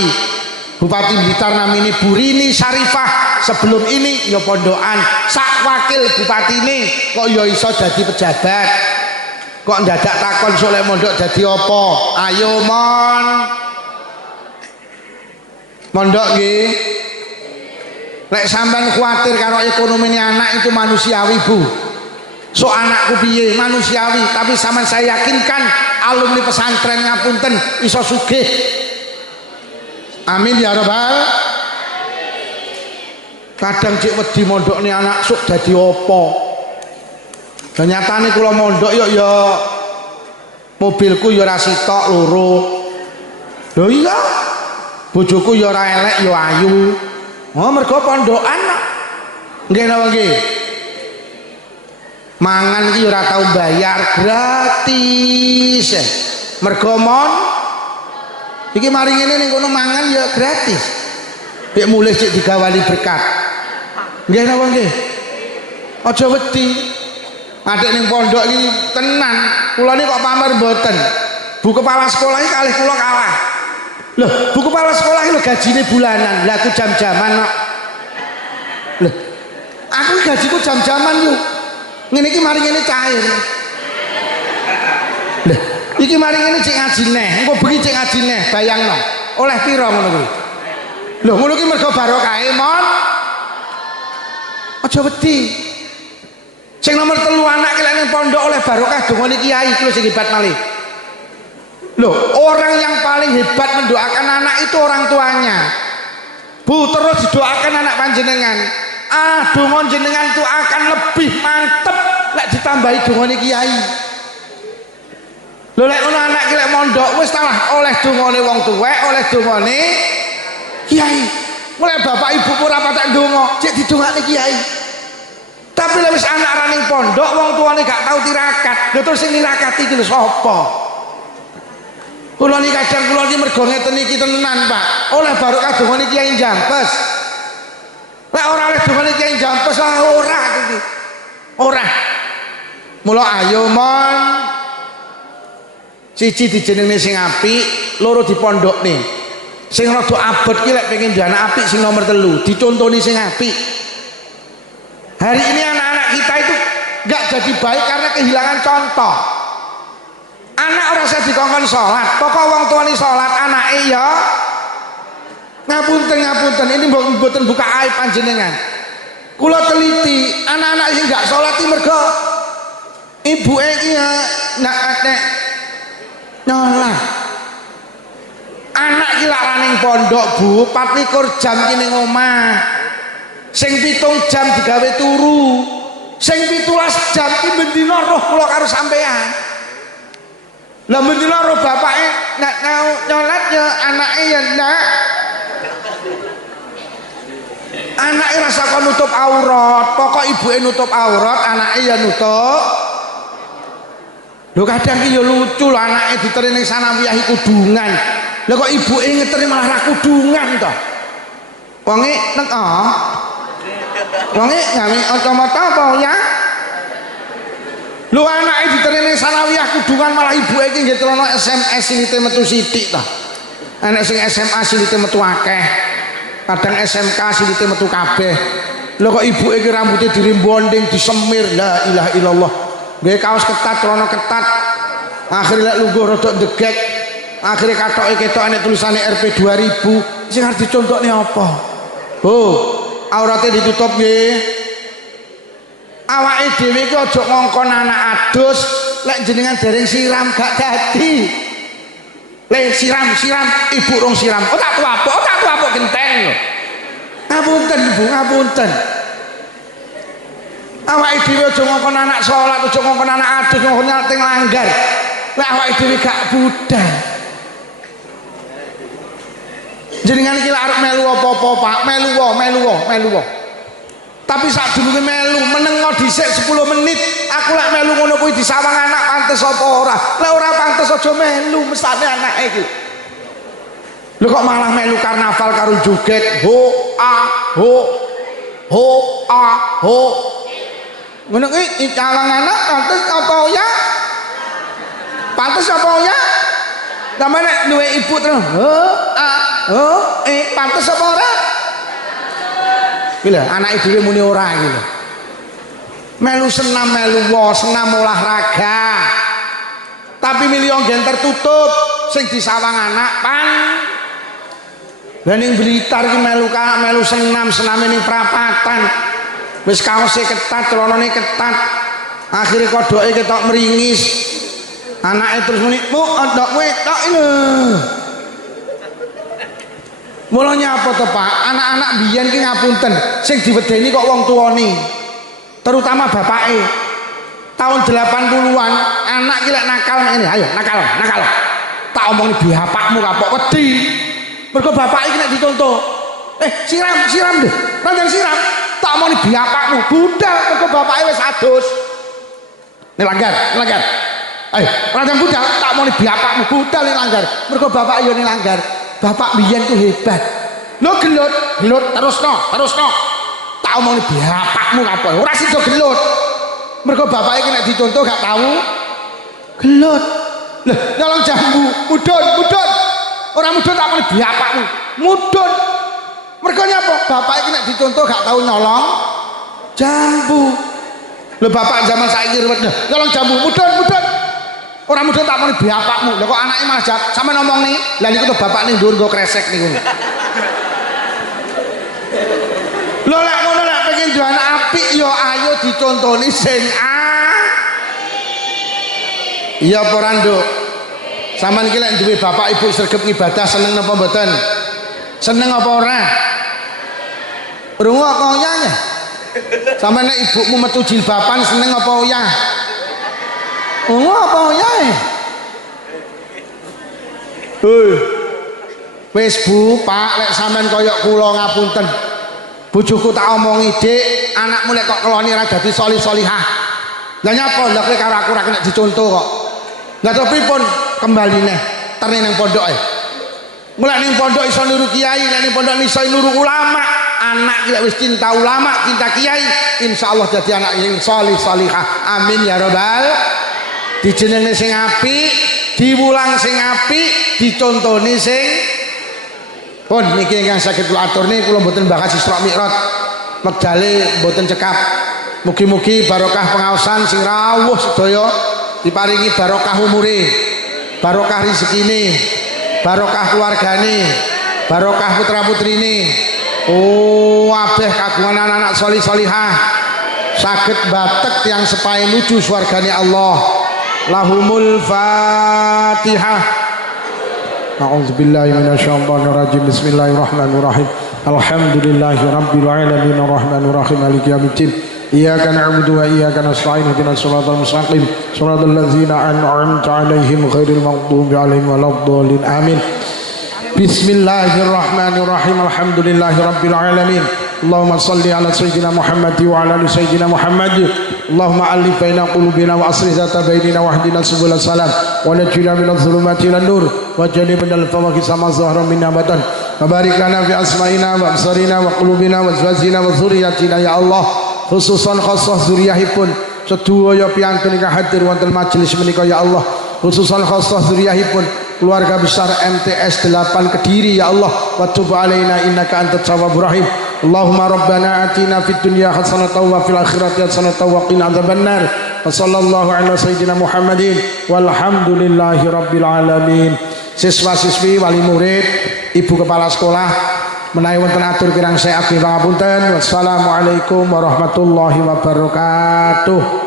Bupati Blitar namine Burini Syarifah sebelum ini ya pondokan. Sak wakil bupati ini kok ya iso dadi pejabat. Kok ndadak takon sok lek mondok dadi apa? Ayo mon. Mondok nggih. Lek sampean kuatir karo ekonomine anak itu manusiawi, Bu. So anakku piye manusiawi, tapi sampean saya yakinkan alumni pesantren ngapunten iso sugih. Amin ya rabbal. Kadang cek wedi mondokne anak sok dadi apa. Dan nyatane kula mondok ya mobilku ya ora sitok loro. Lho iya. Bojoku ya ora elek ya ayu. Oh mergo pondokan. Nggih napa nggih? Mangan iki ora tau bayar, gratis. Mergo mon iki mari ngene ning kono mangan ya gratis. Nek mulih cek digawani berkat. Nggih napa nggih? Aja wedi. Adik ning pondok iki tenan. Kula niki kok pamer mboten. Bu kepala sekolah iki kalih kula kalah. Loh, bu kepala sekolah iki lho gajine bulanan. Lah aku jam-jaman kok. Loh. Aku gajiku jam-jaman yuk. Ngene iki mari ngene cair. Loh. iki mari ngene cek ngaji neh engko bengi cek ngaji neh bayangno oleh pira ngono kuwi lho ngono ki mergo barokahe mon aja wedi sing nomor 3 anak ki lek ning pondok oleh barokah dongane kiai iki sing hebat malih lho orang yang paling hebat mendoakan anak itu orang tuanya Bu terus didoakan anak panjenengan dongon jenengan itu akan lebih mantep lek ditambahi dongane kiai lho lek ono anak ki lek mondok wis talah oleh dongane wong tuwek oleh dongane kiai mulai bapak ibu ora patek ndonga cek didongakne kiai tapi lek wis anak ra ning pondok wong tuane gak tau tirakat lho terus sing nirakati iki lho sapa kula niki kadang kula niki mergo ngeten iki tenan Pak oleh barokah dongane kiai Jampes lek ora oleh dongane kiai Jampes lah ora iki ora mula ayo mon siji dijenengne sing apik loro dipondokne sing rada abot ki lek pengen duwe anak apik sing nomor 3 dicontoni sing apik hari ini anak-anak kita itu gak jadi baik karena kehilangan contoh anak orang saya dikongkon sholat pokok wong tuane sholat anake ya ngapunten ini mboten buka aib panjenengan kula teliti anak-anak sing gak sholat iki mergo ibuke iki ya nek nyolah anak ki lak raning pondok Bu 24 jam ki ning omah sing 7 jam digawe turu sing 17 jam ki bendina roh kula karo sampean lah bendina roh bapake nek nyolat ya anake ya ndak anake rasa kon nutup aurat pokok ibuke nutup aurat anake ya nutup lho kadang ki ya lucu lho anake diterima ning sanawiyah kudungan lha kok ibuke ngeteri malah ra kudungan to wonge nek wonge gawe kacamata apa ya lho anake diterima ning sanawiyah kudungan malah ibuke iki nggih celana SMS silite metu sithik to anak sing SMA silite metu akeh kadang SMK silite metu kabeh lho kok ibuke iki rambute dirimbonding disemir la ilaha illallah nggih kaos ketat celana ketat akhirnya lek lungguh rada ndegek akhirnya katoke ketok nek tulisane RP 2000 sing arep dicontokne apa aurate ditutup nggih awake dhewe iki aja ngongkon anak adus lek jenengan dereng siram gak dadi lek siram ibu rong siram tak tuapuk genteng lho ngapunten ibu ngapunten awake dhewe aja ngongkon anak salat aja ngongkon anak adus ngongkon teng langgar lek awake dhewe gak budal jenengan iki arep melu apa-apa Pak melu tapi sak durunge melu menengo dhisik 10 menit aku lek melu ngono kuwi disawang anak pantes apa ora lek ora pantes aja melu mestane anake iki lho kok malah melu karnaval karo joget ho ngono kuwi calon anak pantes apa ya sampeyan nek duwe ibu terus pantes apa ora gila anak dhewe muni ora iki lho melu senam senam olahraga tapi milih nggen tertutup sing disawang anak pan lan ning Blitar iki melu senam ning prapatan wis kaose ketat celanane ketat akhire kodoke ketok meringis anake terus muni bu ndok wedok ini mulanya apa to Pak anak-anak biyen ki ngapunten sing diwedeni kok wong tuane terutama bapake tahun 80-an anak ki lek nakal ngene ayo nakal tak omongni bapakmu kapok wedi mergo bapake ki nek dicontoh siram deh ranjang siram tak omongni bapakmu budal mergo bapake wis adus ning langgar ayo ranjang budal tak omongni bapakmu budal ning langgar mergo bapak yo ning langgar bapak biyen ku hebat lho gelut terusno tak omongni bapakmu apa ora sida gelut mergo bapake iki nek dicontoh gak tahu gelut lho nyolong jambu mudun ora mudun tak omongni bapakmu mudun mergo nyapa bapak iki nek dicontoh gak tahu nyolong jambu lho bapak zaman saiki ruwet nyolong jambu mudun Orang muda tak muni bapakmu. Lah kok anake malah sampe ngomong nih, lah niku to bapak ning dhuwur nggo kresek niku. Lho lek ngono lek pengen duwe anak apik ya ayo dicontoni sing iya apa ora nduk? Sampeyan iki lek duwe bapak ibu sregep ngibadah seneng napa mboten? Seneng apa ora? Rungu kok oyahnya? Sampeyan nek ibumu metu jilbaban seneng apa oyah? Rungu apa oyahe? Wis Bu, Pak, lek sampean kaya kula ngapunten. Bojoku tak omongi, Dik, anakmu lek kok keloni ra dadi solih-solihah. Lah nyapa lha kowe karo aku ra kena dicontoh kok. Lah to pripun kembaline terne nang pondoke. Mulai ning pondok iso niru kiai, nek ning pondok iso niru ulama. Anak lek wis cinta ulama, cinta kiai, insyaallah dadi anak yang solih-solihah. Amin ya rabbal. Dijenengne sing apik, diwulang sing apik, dicontoni sing pun niki ingkang saged kula aturne kula mboten bakas Isra Mi'raj. Wekdale mboten cekap. Mugi-mugi barokah pengaosan sing rawuh sedaya diparingi barokah umure, barokah rezekine, barokah keluargane, barokah putra-putrine. Oh, kabeh kagungan anak-anak solih-solihah. Saged batek yang sepae nuju swargane Allah. Lahumul Fatihah. A'udzubillahi minasyaitonirrajim. Bismillahirrahmanirrahim. Alhamdulillahi rabbil alamin arrahmanir rahim maliki yaumiddin. Iyyaka na'budu wa iyyaka nasta'in ihdinas siratal mustaqim siratal ladzina an'amta 'alaihim ghairil maghdubi 'alaihim waladdallin. Amin. Bismillahirrahmanirrahim. Alhamdulillahi rabbil alamin. Allahumma salli ala sayyidina Muhammad wa ala ali sayyidina Muhammad. Allahumma alif baina qulubina wa aslih zata bainina wa hdina subul salam wa najina minadh dhulumati ilan nur wa jannibna al-fawahisha ma zahara minna batan wa barik lana fi asma'ina wa absarina wa qulubina wa azwajina wa dzurriyyatina ya Allah. Khususan khassah dzurriyyahipun sedaya piyantun ingkang hadir wonten majelis menika ya Allah. Khususan khassah dzurriyyahipun keluarga besar MTS 8 Kediri ya Allah. Wa tub alaina innaka antat tawwabur rahim. Allahumma rabbana atina fid dunya hasanatan wa fil akhirati hasanatan wa qina adzabannar. Wa sallallahu ala sayyidina Muhammadin walhamdulillahi rabbil alamin. Siswa-siswi, wali murid, ibu kepala sekolah menawi wonten atur kirang saya abdi pangapunten. Wassalamualaikum warahmatullahi wabarakatuh.